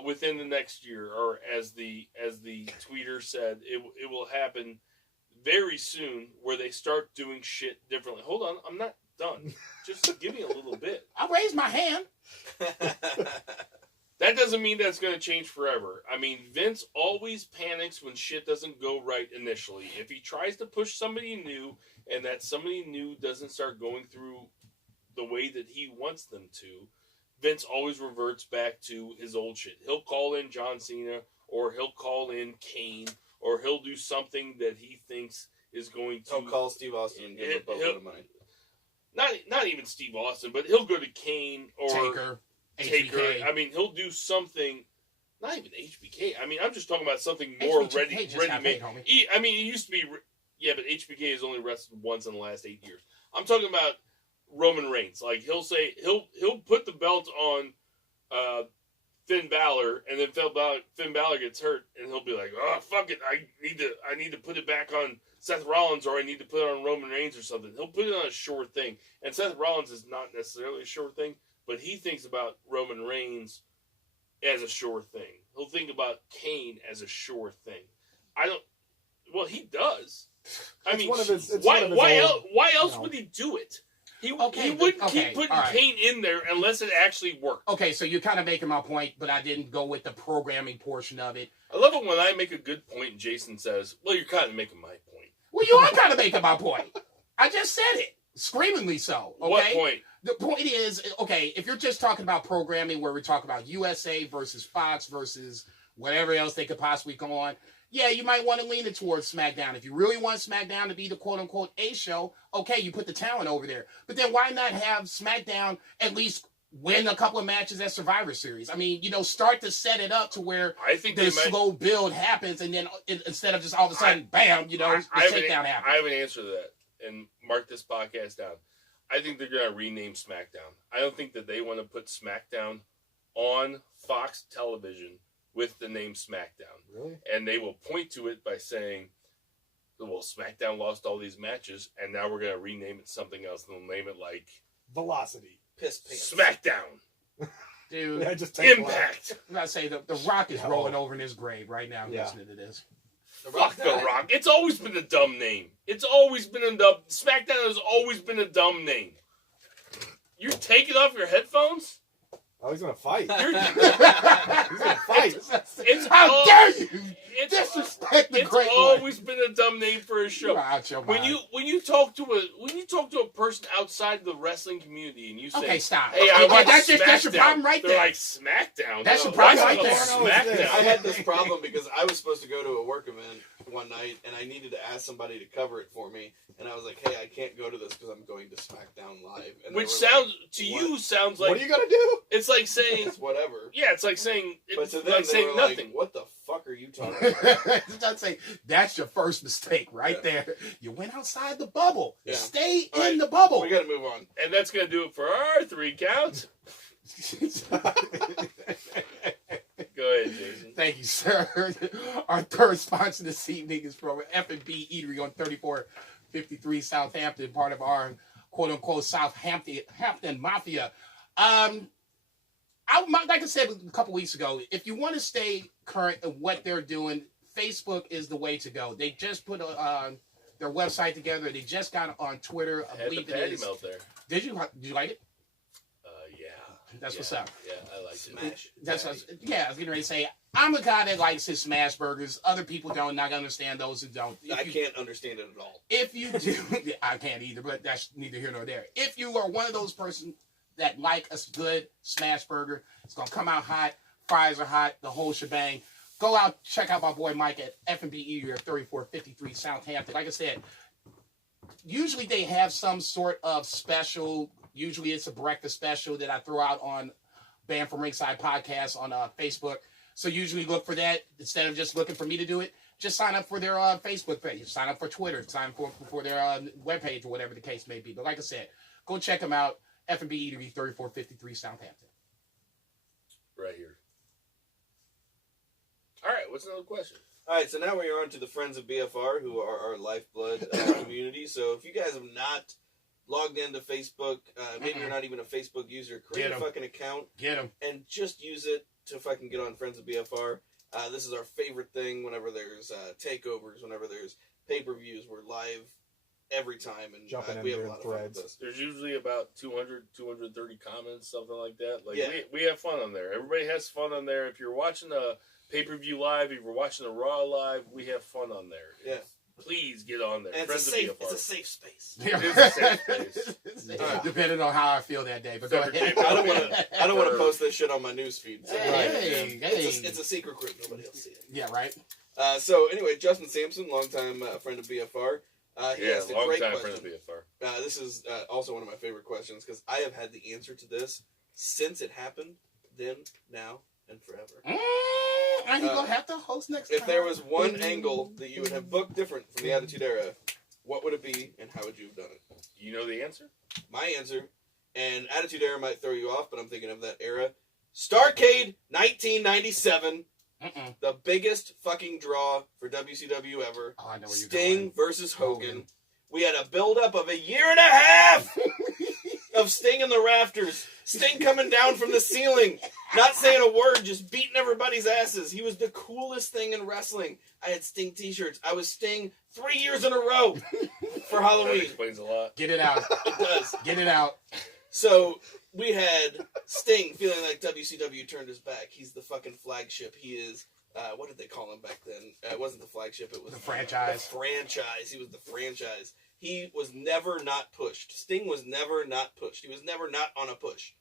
within the next year, or as the tweeter said, it will happen very soon where they start doing shit differently. Hold on, I'm not done. Just give me a little bit. I raised my hand. That doesn't mean that's going to change forever. I mean, Vince always panics when shit doesn't go right initially. If he tries to push somebody new and that somebody new doesn't start going through the way that he wants them to, Vince always reverts back to his old shit. He'll call in John Cena, or he'll call in Kane, or he'll do something that he thinks is going to... He'll call Steve Austin and give him a boatload of money. Not even Steve Austin, but he'll go to Kane or... Taker. HBK. I mean, he'll do something... Not even HBK. I mean, I'm just talking about something more ready-made. I mean, it used to be... Yeah, but HBK has only wrestled once in the last 8 years. I'm talking about Roman Reigns. Like, he'll say... He'll put the belt on Finn Balor, and then Finn Balor gets hurt, and he'll be like, "Oh, fuck it, I need to put it back on Seth Rollins, or I need to put it on Roman Reigns or something." He'll put it on a sure thing, and Seth Rollins is not necessarily a sure thing, but he thinks about Roman Reigns as a sure thing. He'll think about Kane as a sure thing. Well, he does. I mean, why else would he do it? He wouldn't keep putting Kane in there unless it actually worked. Okay, so you're kind of making my point, but I didn't go with the programming portion of it. I love it when I make a good point and Jason says, "Well, you're kind of making my point." Well, you are kind of making my point. I just said it. Screamingly so. Okay? What point? The point is, okay, if you're just talking about programming where we're talking about USA versus Fox versus whatever else they could possibly go on. Yeah, you might want to lean it towards SmackDown. If you really want SmackDown to be the quote-unquote A show, okay, you put the talent over there. But then why not have SmackDown at least win a couple of matches at Survivor Series? I mean, start to set it up to where I think the slow build happens, and then instead of just all of a sudden, bam, the shakedown happens. I have an answer to that, and mark this podcast down. I think they're going to rename SmackDown. I don't think that they want to put SmackDown on Fox television with the name SmackDown. Really? And they will point to it by saying, well, SmackDown lost all these matches, and now we're going to rename it something else, and they'll name it like Velocity. Piss pants. SmackDown. Dude, Yeah, just take Impact. I'm going to say the Rock is Yeah. rolling over in his grave right now Yeah. listening to this. Fuck The Rock. It's always been a dumb name. It's always been a dumb... SmackDown has always been a dumb name. You're taking off your headphones? Oh, he's gonna fight. You're... He's gonna fight. It's How dare you It's, disrespect the it's great always been a dumb name for a one? show. You're out your When mind. you talk to a person outside the wrestling community and you say, Okay, stop. "Hey, I watch that's your SmackDown," problem right they're there. like SmackDown. That's your No, problem why right is it there. called I SmackDown. had this problem because I was supposed to go to a work event one night, and I needed to ask somebody to cover it for me. And I was like, "Hey, I can't go to this because I'm going to SmackDown Live." And they Which were sounds like, to "What?" you sounds What like are you gonna do? it's like saying It's whatever. yeah, it's like saying But it's to them, like they saying were nothing. like, "What the fuck are you talking about?" I'd say that's your first mistake right there. You went outside the bubble. Yeah. Stay All in right, the bubble. We got to move on. And that's gonna do it for our 3 counts. Go ahead, Jason. Thank you, sir. Our third sponsor this evening is from F&B Eatery on 3453 Southampton, part of our quote-unquote Southampton Mafia. Like I said a couple weeks ago, if you want to stay current in what they're doing, Facebook is the way to go. They just put their website together. They just got on Twitter. I Had the believe it patty is. melt there. Did you like it? Yeah. That's Yeah. what's up. Yeah, I liked it. Smash. That's what I was getting ready to say. I'm a guy that likes his smash burgers. Other people don't. Not gonna understand those who don't. I can't understand it at all. If you do, I can't either. But that's neither here nor there. If you are one of those persons that like a good smash burger, it's gonna come out hot. Fries are hot. The whole shebang. Go out, check out my boy Mike at F&B Eatery at 3453 Southampton. Like I said, usually they have some sort of special. Usually it's a breakfast special that I throw out on BFR from Ringside Podcast on Facebook. So usually look for that instead of just looking for me to do it. Just sign up for their Facebook page. Sign up for Twitter. Sign up for their webpage or whatever the case may be. But like I said, go check them out. F&B Eatery 3453 Southampton. Right here. All right, what's another question? All right, so now we are on to the Friends of BFR, who are our lifeblood community. So if you guys have not logged into Facebook, maybe you're not even a Facebook user, create Get a 'em. fucking account Get them. and just use it to fucking get on Friends of BFR. This is our favorite thing whenever there's takeovers, whenever there's pay-per-views. We're live every time, and Jumping in we have a there lot of in fun with threads. this. There's usually about 200, 230 comments, something like that. Like Yeah. we have fun on there. Everybody has fun on there. If you're watching a pay-per-view live, if you're watching a Raw live, we have fun on there. Yeah. Please get on there. And Friends it's of BFR. a safe space. It's a safe place. Depending on how I feel that day. But go Except for ahead. Jay I don't want to post this shit on my newsfeed. So Hey, it's a secret group. Nobody else see it. Yeah, right? So anyway, Justin Sampson, longtime friend of BFR. He Yeah, asked a long great time question. friend of BFR. This is also one of my favorite questions because I have had the answer to this since it happened, then, now, and forever. And you're going to have to host next time. If there was one angle that you would have booked different from the Attitude Era, what would it be and how would you have done it? Do you know the answer? My answer, and Attitude Era might throw you off, but I'm thinking of that era. Starrcade 1997, the biggest fucking draw for WCW ever. Oh, I know where you're Sting going. versus Hogan. We had a build-up of a year and a half of Sting in the rafters. Sting coming down from the ceiling, not saying a word, just beating everybody's asses. He was the coolest thing in wrestling. I had Sting t-shirts. I was Sting 3 years in a row for That Halloween. explains a lot. Get it out. It does. Get it out. So we had Sting feeling like WCW turned his back. He's the fucking flagship. He is, what did they call him back then? It wasn't the flagship. It was The franchise. The franchise. He was the franchise. He was never not pushed. Sting was never not pushed. He was never not on a push.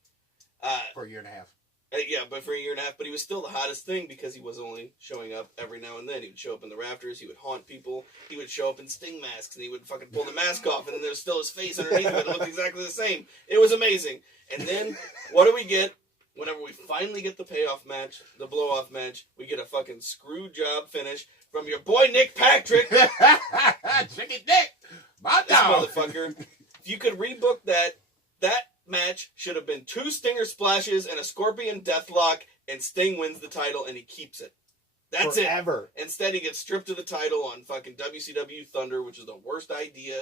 For a year and a half. Yeah, but for a year and a half. But he was still the hottest thing because he was only showing up every now and then. He would show up in the rafters. He would haunt people. He would show up in Sting masks, and he would fucking pull the mask off, and then there was still his face underneath of it. It looked exactly the same. It was amazing. And then, what do we get? Whenever we finally get the payoff match, the blow-off match, we get a fucking screw job finish from your boy Nick Patrick. Chicken Nick! My This dog! motherfucker. If you could rebook that match should have been 2 Stinger splashes and a Scorpion Deathlock, and Sting wins the title and he keeps it. That's Forever. it. Instead, he gets stripped of the title on fucking WCW Thunder, which is the worst idea.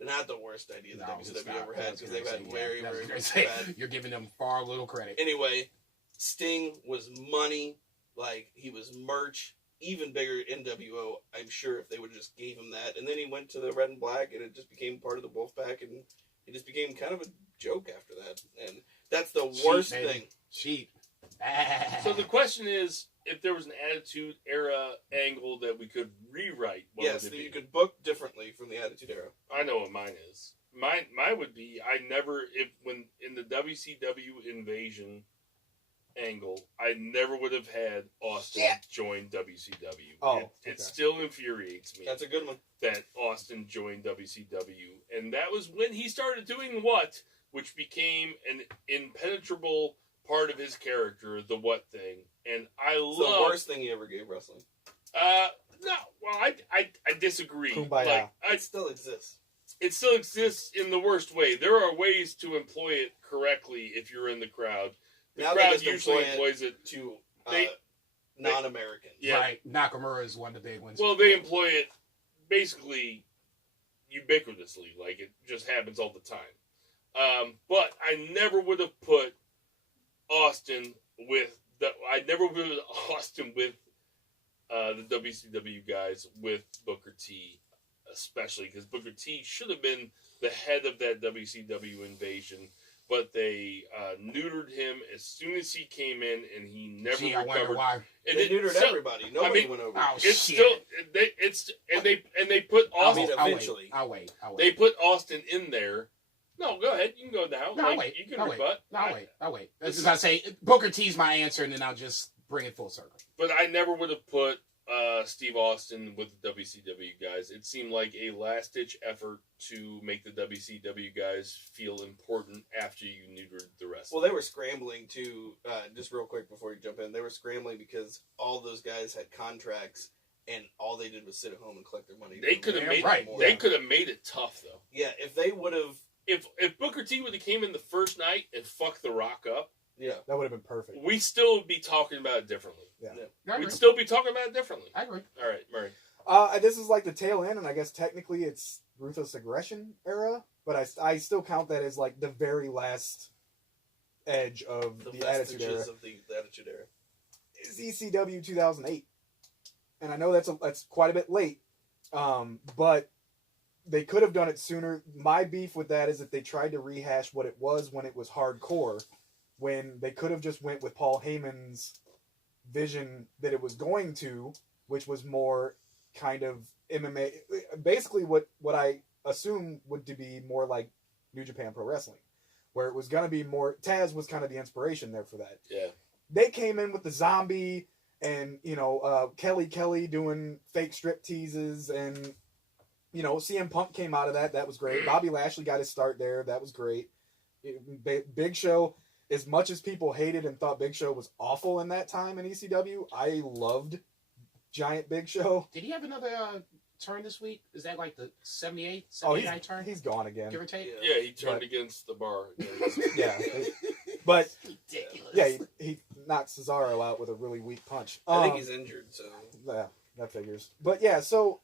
Not the worst idea that WCW ever had, because they've had very bad. You're giving them far little credit. Anyway, Sting was money. Like, he was merch. Even bigger NWO, I'm sure, if they would have just gave him that. And then he went to the Red and Black, and it just became part of the Wolfpack, and it just became kind of a joke after that. And that's the worst thing. Cheap. So the question is, if there was an Attitude Era angle that we could rewrite, what would it be? You could book differently from the Attitude Era. I know what mine is. Mine would be, when in the WCW Invasion angle, I never would have had Austin join WCW. Oh, it still infuriates me. That's a good one. That Austin joined WCW. And that was when he started doing what, which became an impenetrable part of his character, the what thing. And it's the worst thing he ever gave wrestling. No, well, I disagree. Kumbaya. It still exists. It still exists in the worst way. There are ways to employ it correctly if you're in the crowd. The crowd usually employs it to non-Americans. Yeah. Right. Nakamura is one of the big ones. Well, they employ it basically ubiquitously. Like, it just happens all the time. But I never would have put Austin with the WCW guys with Booker T, especially because Booker T should have been the head of that WCW invasion, but they neutered him as soon as he came in, and he never recovered. I wonder why. And they neutered everybody. Nobody went over. Oh, it's shit. still they put Austin. Eventually, I'll wait. They put Austin in there. No, go ahead. You can go now. No, I'll wait. You can rebut. I'll wait. That's just I say Booker T's my answer, and then I'll just bring it full circle. But I never would have put Steve Austin with the WCW guys. It seemed like a last-ditch effort to make the WCW guys feel important after you neutered the rest. Well, they were scrambling to, just real quick before you jump in, they were scrambling because all those guys had contracts, and all they did was sit at home and collect their money. They could have made it tough, though. Yeah, if they would have... If Booker T would have came in the first night and fucked The Rock up, that would have been perfect. We still would be talking about it differently. Yeah. We'd still be talking about it differently. I agree. All right, Murray. This is like the tail end, and I guess technically it's Ruthless Aggression era, but I still count that as like the very last edge of the Attitude Era. Of the Attitude Era. Is ECW 2008, and I know that's quite a bit late, but they could have done it sooner. My beef with that is that they tried to rehash what it was when it was hardcore, when they could have just went with Paul Heyman's vision that it was going to, which was more kind of MMA, basically what I assume would to be more like New Japan Pro Wrestling, where it was going to be more, Taz was kind of the inspiration there for that. Yeah. They came in with the zombie and, Kelly doing fake strip teases, and, CM Punk came out of that. That was great. Bobby Lashley got his start there. That was great. Big Show, as much as people hated and thought Big Show was awful in that time in ECW, I loved Giant Big Show. Did he have another turn this week? Is that like the 79 turn? He's gone again. Give or take? Yeah, he turned against the bar. Yeah. But, ridiculous. Yeah, he knocked Cesaro out with a really weak punch. I think he's injured, so... Yeah, that figures. But yeah, so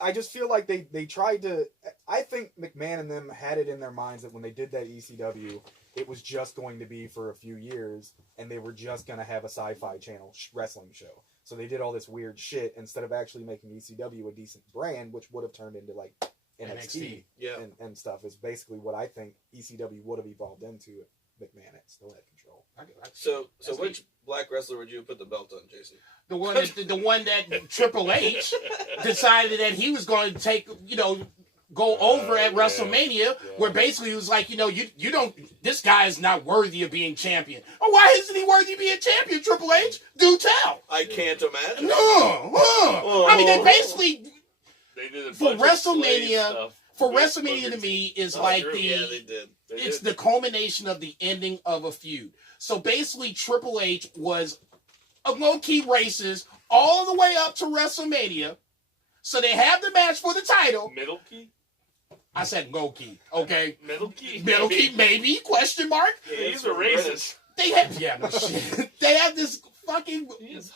I just feel like they tried to... I think McMahon and them had it in their minds that when they did that ECW, it was just going to be for a few years, and they were just going to have a Sci-Fi Channel wrestling show. So they did all this weird shit instead of actually making ECW a decent brand, which would have turned into like NXT. And stuff, is basically what I think ECW would have evolved into if McMahon still had control. So which black wrestler would you put the belt on, Jason? The one that Triple H decided that he was going to take, go over at yeah, WrestleMania, where basically it was like, you don't, this guy is not worthy of being champion. Oh, why isn't he worthy of being champion, Triple H? Do tell. I can't imagine. No. I mean, they basically, They did a for bunch of slave WrestleMania, stuff. for With WrestleMania Booker to me T. is Oh, like true. the, Yeah, they did. it's the culmination of the ending of a feud. So basically, Triple H was a low-key racist all the way up to WrestleMania. So they have the match for the title. Middle key? I said low-key, okay? Middle key? Middle key, maybe, question mark? He's a racist. They have, yeah, no shit. They have this fucking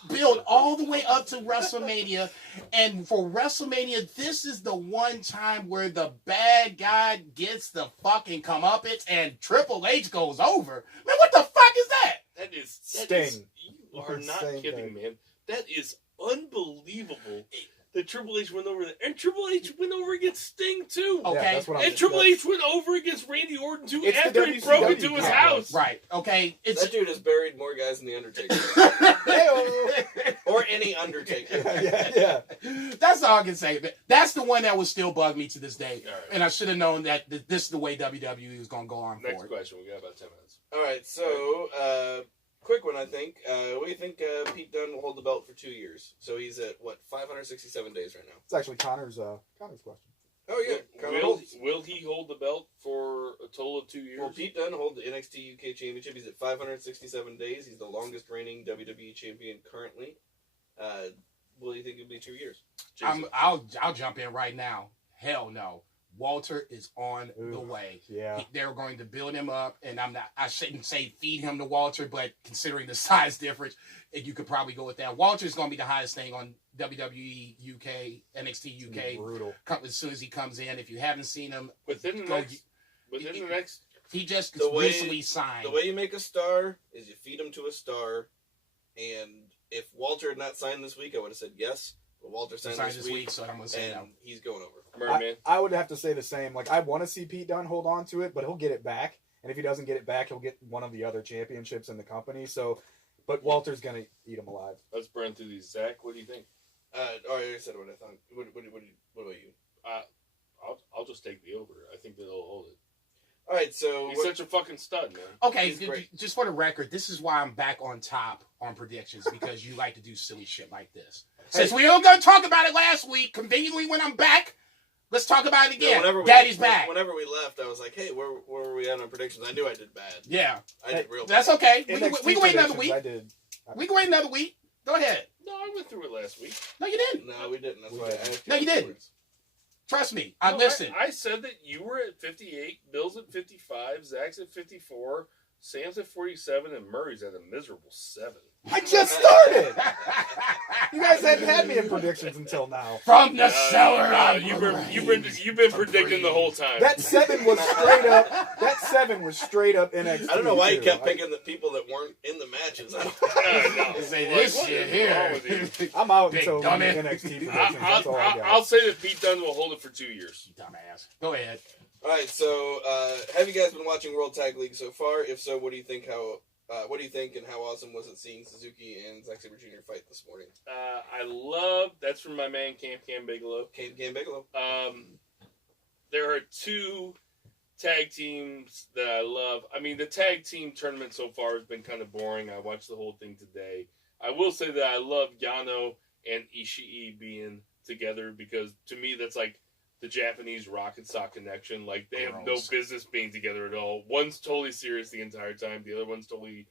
build all the way up to WrestleMania. And for WrestleMania, this is the one time where the bad guy gets the fucking comeuppance and Triple H goes over. Man, what the fuck is that? That is Sting. You are not Same kidding, thing. man. That is unbelievable that Triple H went over there. And Triple H went over against Sting, too. Okay. Yeah, that's what I'm And Triple H went over against Randy Orton, too, It's the after he broke WCW into his guy. house. Right, okay. It's That dude has buried more guys than the Undertaker, or any Undertaker. yeah. That's all I can say. But that's the one that will still bug me to this day. All right. And I should have known that this is the way WWE is going to go on Next for it. question. We got about 10 minutes. All right, so quick one, I think. What do you think Pete Dunne will hold the belt for 2 years? So he's at, 567 days right now? It's actually Connor's question. Oh, yeah. Connor Holds. Will he hold the belt for a total of 2 years? Well, Pete Dunne holds the NXT UK Championship. He's at 567 days. He's the longest reigning WWE champion currently. Will you think it'll be 2 years? Jason. I'll jump in right now. Hell no. Walter is on the way. Yeah. They're going to build him up, and I shouldn't say feed him to Walter, but considering the size difference, you could probably go with that. Walter's going to be the highest thing on WWE UK, NXT UK. Brutal. As soon as he comes in, if you haven't seen him, Within the next, he just The way- recently signed. The way you make a star is you feed him to a star. And if Walter had not signed this week, I would have said yes. But Walter He signed signed this week, so I'm going to say and no. he's going over. Merman. I would have to say the same. Like, I want to see Pete Dunne hold on to it, but he'll get it back. And if he doesn't get it back, he'll get one of the other championships in the company. So, but Walter's going to eat him alive. Let's burn through these. Zach, what do you think? I already said what I thought. What about you? I'll just take the over. I think that he'll hold it. All right, so He's such a fucking stud, man. Okay, He's great. just for the record, this is why I'm back on top on predictions, because you like to do silly shit like this. Since we were going to talk about it last week, conveniently when I'm back, let's talk about it again. Daddy's back. Whenever we left, I was like, "Hey, where were we at on predictions?" I knew I did bad. Yeah. I did real bad. That's okay. We NXT can wait another predictions, week. I did. We can wait another week. Go ahead. No, I went through it last week. No, you didn't. No, we didn't. That's We why didn't. I asked No, you didn't. afterwards. Trust me. I No, listened. I said that you were at 58, Bill's at 55, Zach's at 54, Sam's at 47, and Murray's at a miserable 7. I just started! You guys hadn't had me in predictions until now. From the cellar of You've been predicting the whole time. That 7 was straight up. That 7 was straight up NXT. I don't know why you too. kept picking the people that weren't in the matches. I don't No. Say Like, this what shit is wrong here. with you? I'm out Big until dummy. NXT predictions. That's all I got. I'll say that Pete Dunne will hold it for 2 years. Dumbass. Go ahead. All right, so have you guys been watching World Tag League so far? If so, what do you think? What do you think, and how awesome was it seeing Suzuki and Zack Sabre Jr. fight this morning? I love, that's from my man Cam Bigelow. Cam Bigelow. There are 2 tag teams that I love. I mean, the tag team tournament so far has been kind of boring. I watched the whole thing today. I will say that I love Yano and Ishii being together, because to me that's like the Japanese Rocket Sock connection. Like, they have no Gross. business being together at all. One's totally serious the entire time. The other one's totally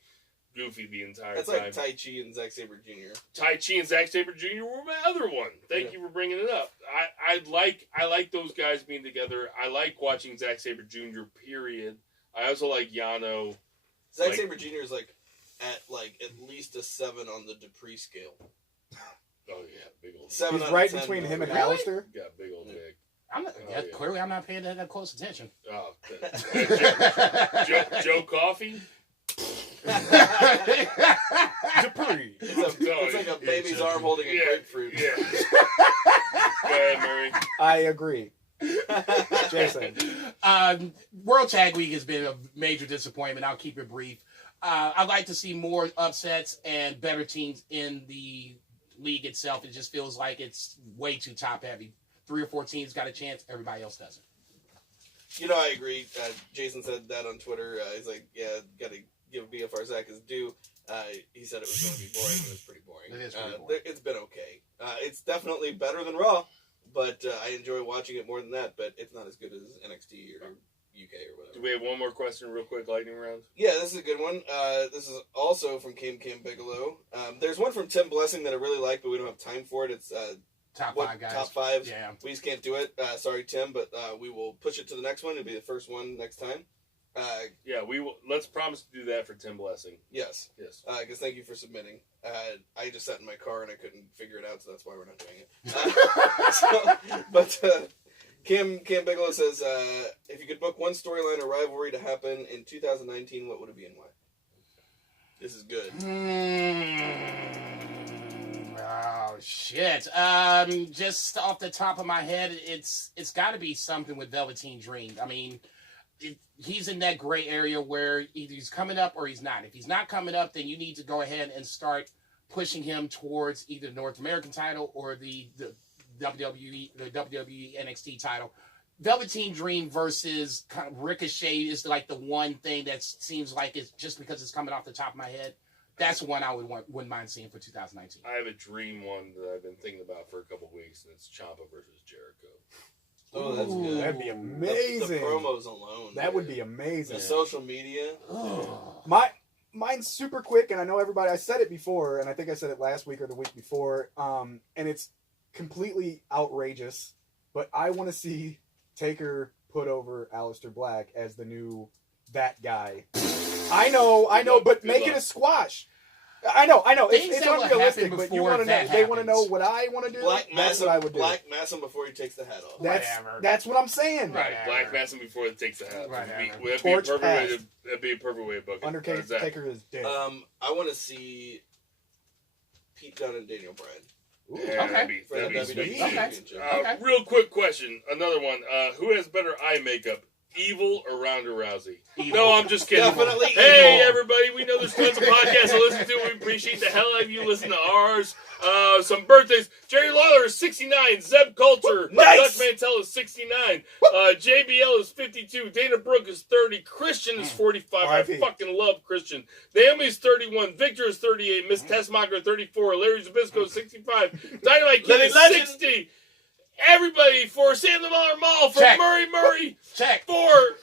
goofy the entire That's time. like Tai Chi and Zack Sabre Jr. Tai Chi and Zack Sabre Jr. were my other one. Thank you for bringing it up. I like those guys being together. I like watching Zack Sabre Jr. Period. I also like Yano. Zack Sabre Jr. is at least a 7 on the Dupree scale. Oh yeah, big old. 7 He's out right of 10, between him and Really? Alistair. Got big old dick. I'm not, Oh, yeah. Clearly, I'm not paying that close attention. Oh, Joe Coffey. Dupree. It's like a baby's arm holding a grapefruit. Yeah. Go ahead, Murray. I agree. Jason. World Tag League has been a major disappointment. I'll keep it brief. I'd like to see more upsets and better teams in the league itself. It just feels like it's way too top heavy. 3 or 4 teams got a chance, everybody else doesn't. You know, I agree. Jason said that on Twitter. He's like, yeah, got to give BFR Zach his due. He said it was going to be boring, and it's pretty boring. It is pretty boring. It's been okay. It's definitely better than Raw, but I enjoy watching it more than that, but it's not as good as NXT or UK or whatever. Do we have one more question real quick, lightning round? Yeah, this is a good one. This is also from Cam Bigelow. There's one from Tim Blessing that I really like, but we don't have time for it. It's Top 5 guys. Top 5. Yeah. We just can't do it. Sorry, Tim, but we will push it to the next one. It'll be the first one next time. Yeah, we will. Let's promise to do that for Tim Blessing. Yes. Yes. Because thank you for submitting. I just sat in my car and I couldn't figure it out, so that's why we're not doing it. But Cam Bigelow says, if you could book one storyline or rivalry to happen in 2019, what would it be and why? This is good. Oh shit! Just off the top of my head, it's got to be something with Velveteen Dream. I mean, he's in that gray area where either he's coming up or he's not. If he's not coming up, then you need to go ahead and start pushing him towards either the North American title or the WWE NXT title. Velveteen Dream versus kind of Ricochet is like the one thing that seems like it's just because it's coming off the top of my head. That's one I wouldn't mind seeing for 2019. I have a dream one that I've been thinking about for a couple weeks, and it's Ciampa versus Jericho. Oh, that's good. That'd be amazing. The promos alone. That would be amazing. The social media. Mine's super quick, and I know everybody. I said it before, and I think I said it last week or the week before. And it's completely outrageous, but I want to see Taker put over Aleister Black as the new that guy. I know, but make it a squash. I know. It's unrealistic, but you want to know. They want to know what I want to do. That's what I would do. Black mass him before he takes the hat off. That's what I'm saying. Right, Black mass him before it takes the hat off. That'd be a perfect way of booking. Undertaker is dead. I want to see Pete Dunne and Daniel Bryan. Yeah, okay. That'd be sweet. Okay. Real quick question. Another one. Who has better eye makeup? Evil or Ronda Rousey? Evil. No, I'm just kidding. Definitely Hey, evil. everybody. We know there's tons of podcasts to listen to. We appreciate the hell out of you listening to ours. Some birthdays. Jerry Lawler is 69. Zeb Coulter. Nice. Dutch Mantell is 69. JBL is 52. Dana Brooke is 30. Christian is 45. I fucking love Christian. Naomi's 31. Victor is 38. Miss Tessmacher 34. Larry Zabisco is 65. Dynamite Kid is 60. Everybody for Sam the Mauler Mall, for Check. Murray, Check. for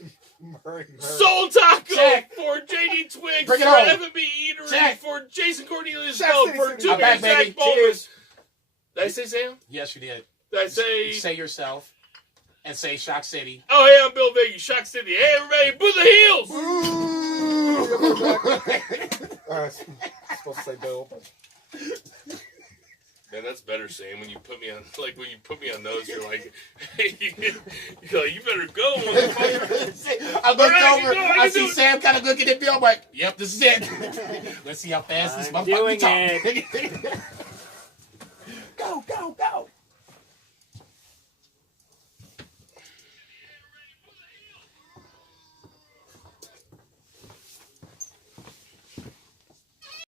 Murray. Soul Taco, Check. for JD Twigs, Bring it for home. F&B Eatery, Check. for Jason Cornelius Check. Bell, for I'm Two back, Man baby. Zach Bowman. Cheers. Did I say Sam? Yes, you did. Did I say... Say yourself and say Shock City. Oh, hey, I'm Bill Viggy, Shock City. Hey, everybody, boo the heels! Supposed to say Bill. Man, that's better, Sam. When you put me on those, you're like, hey, you're like, you better go, motherfucker. I looked All right, over. I I can see do it. Sam kind of looking at Bill. I'm like, "Yep, this is it. Let's see how fast this I'm motherfucker doing can talk." Go.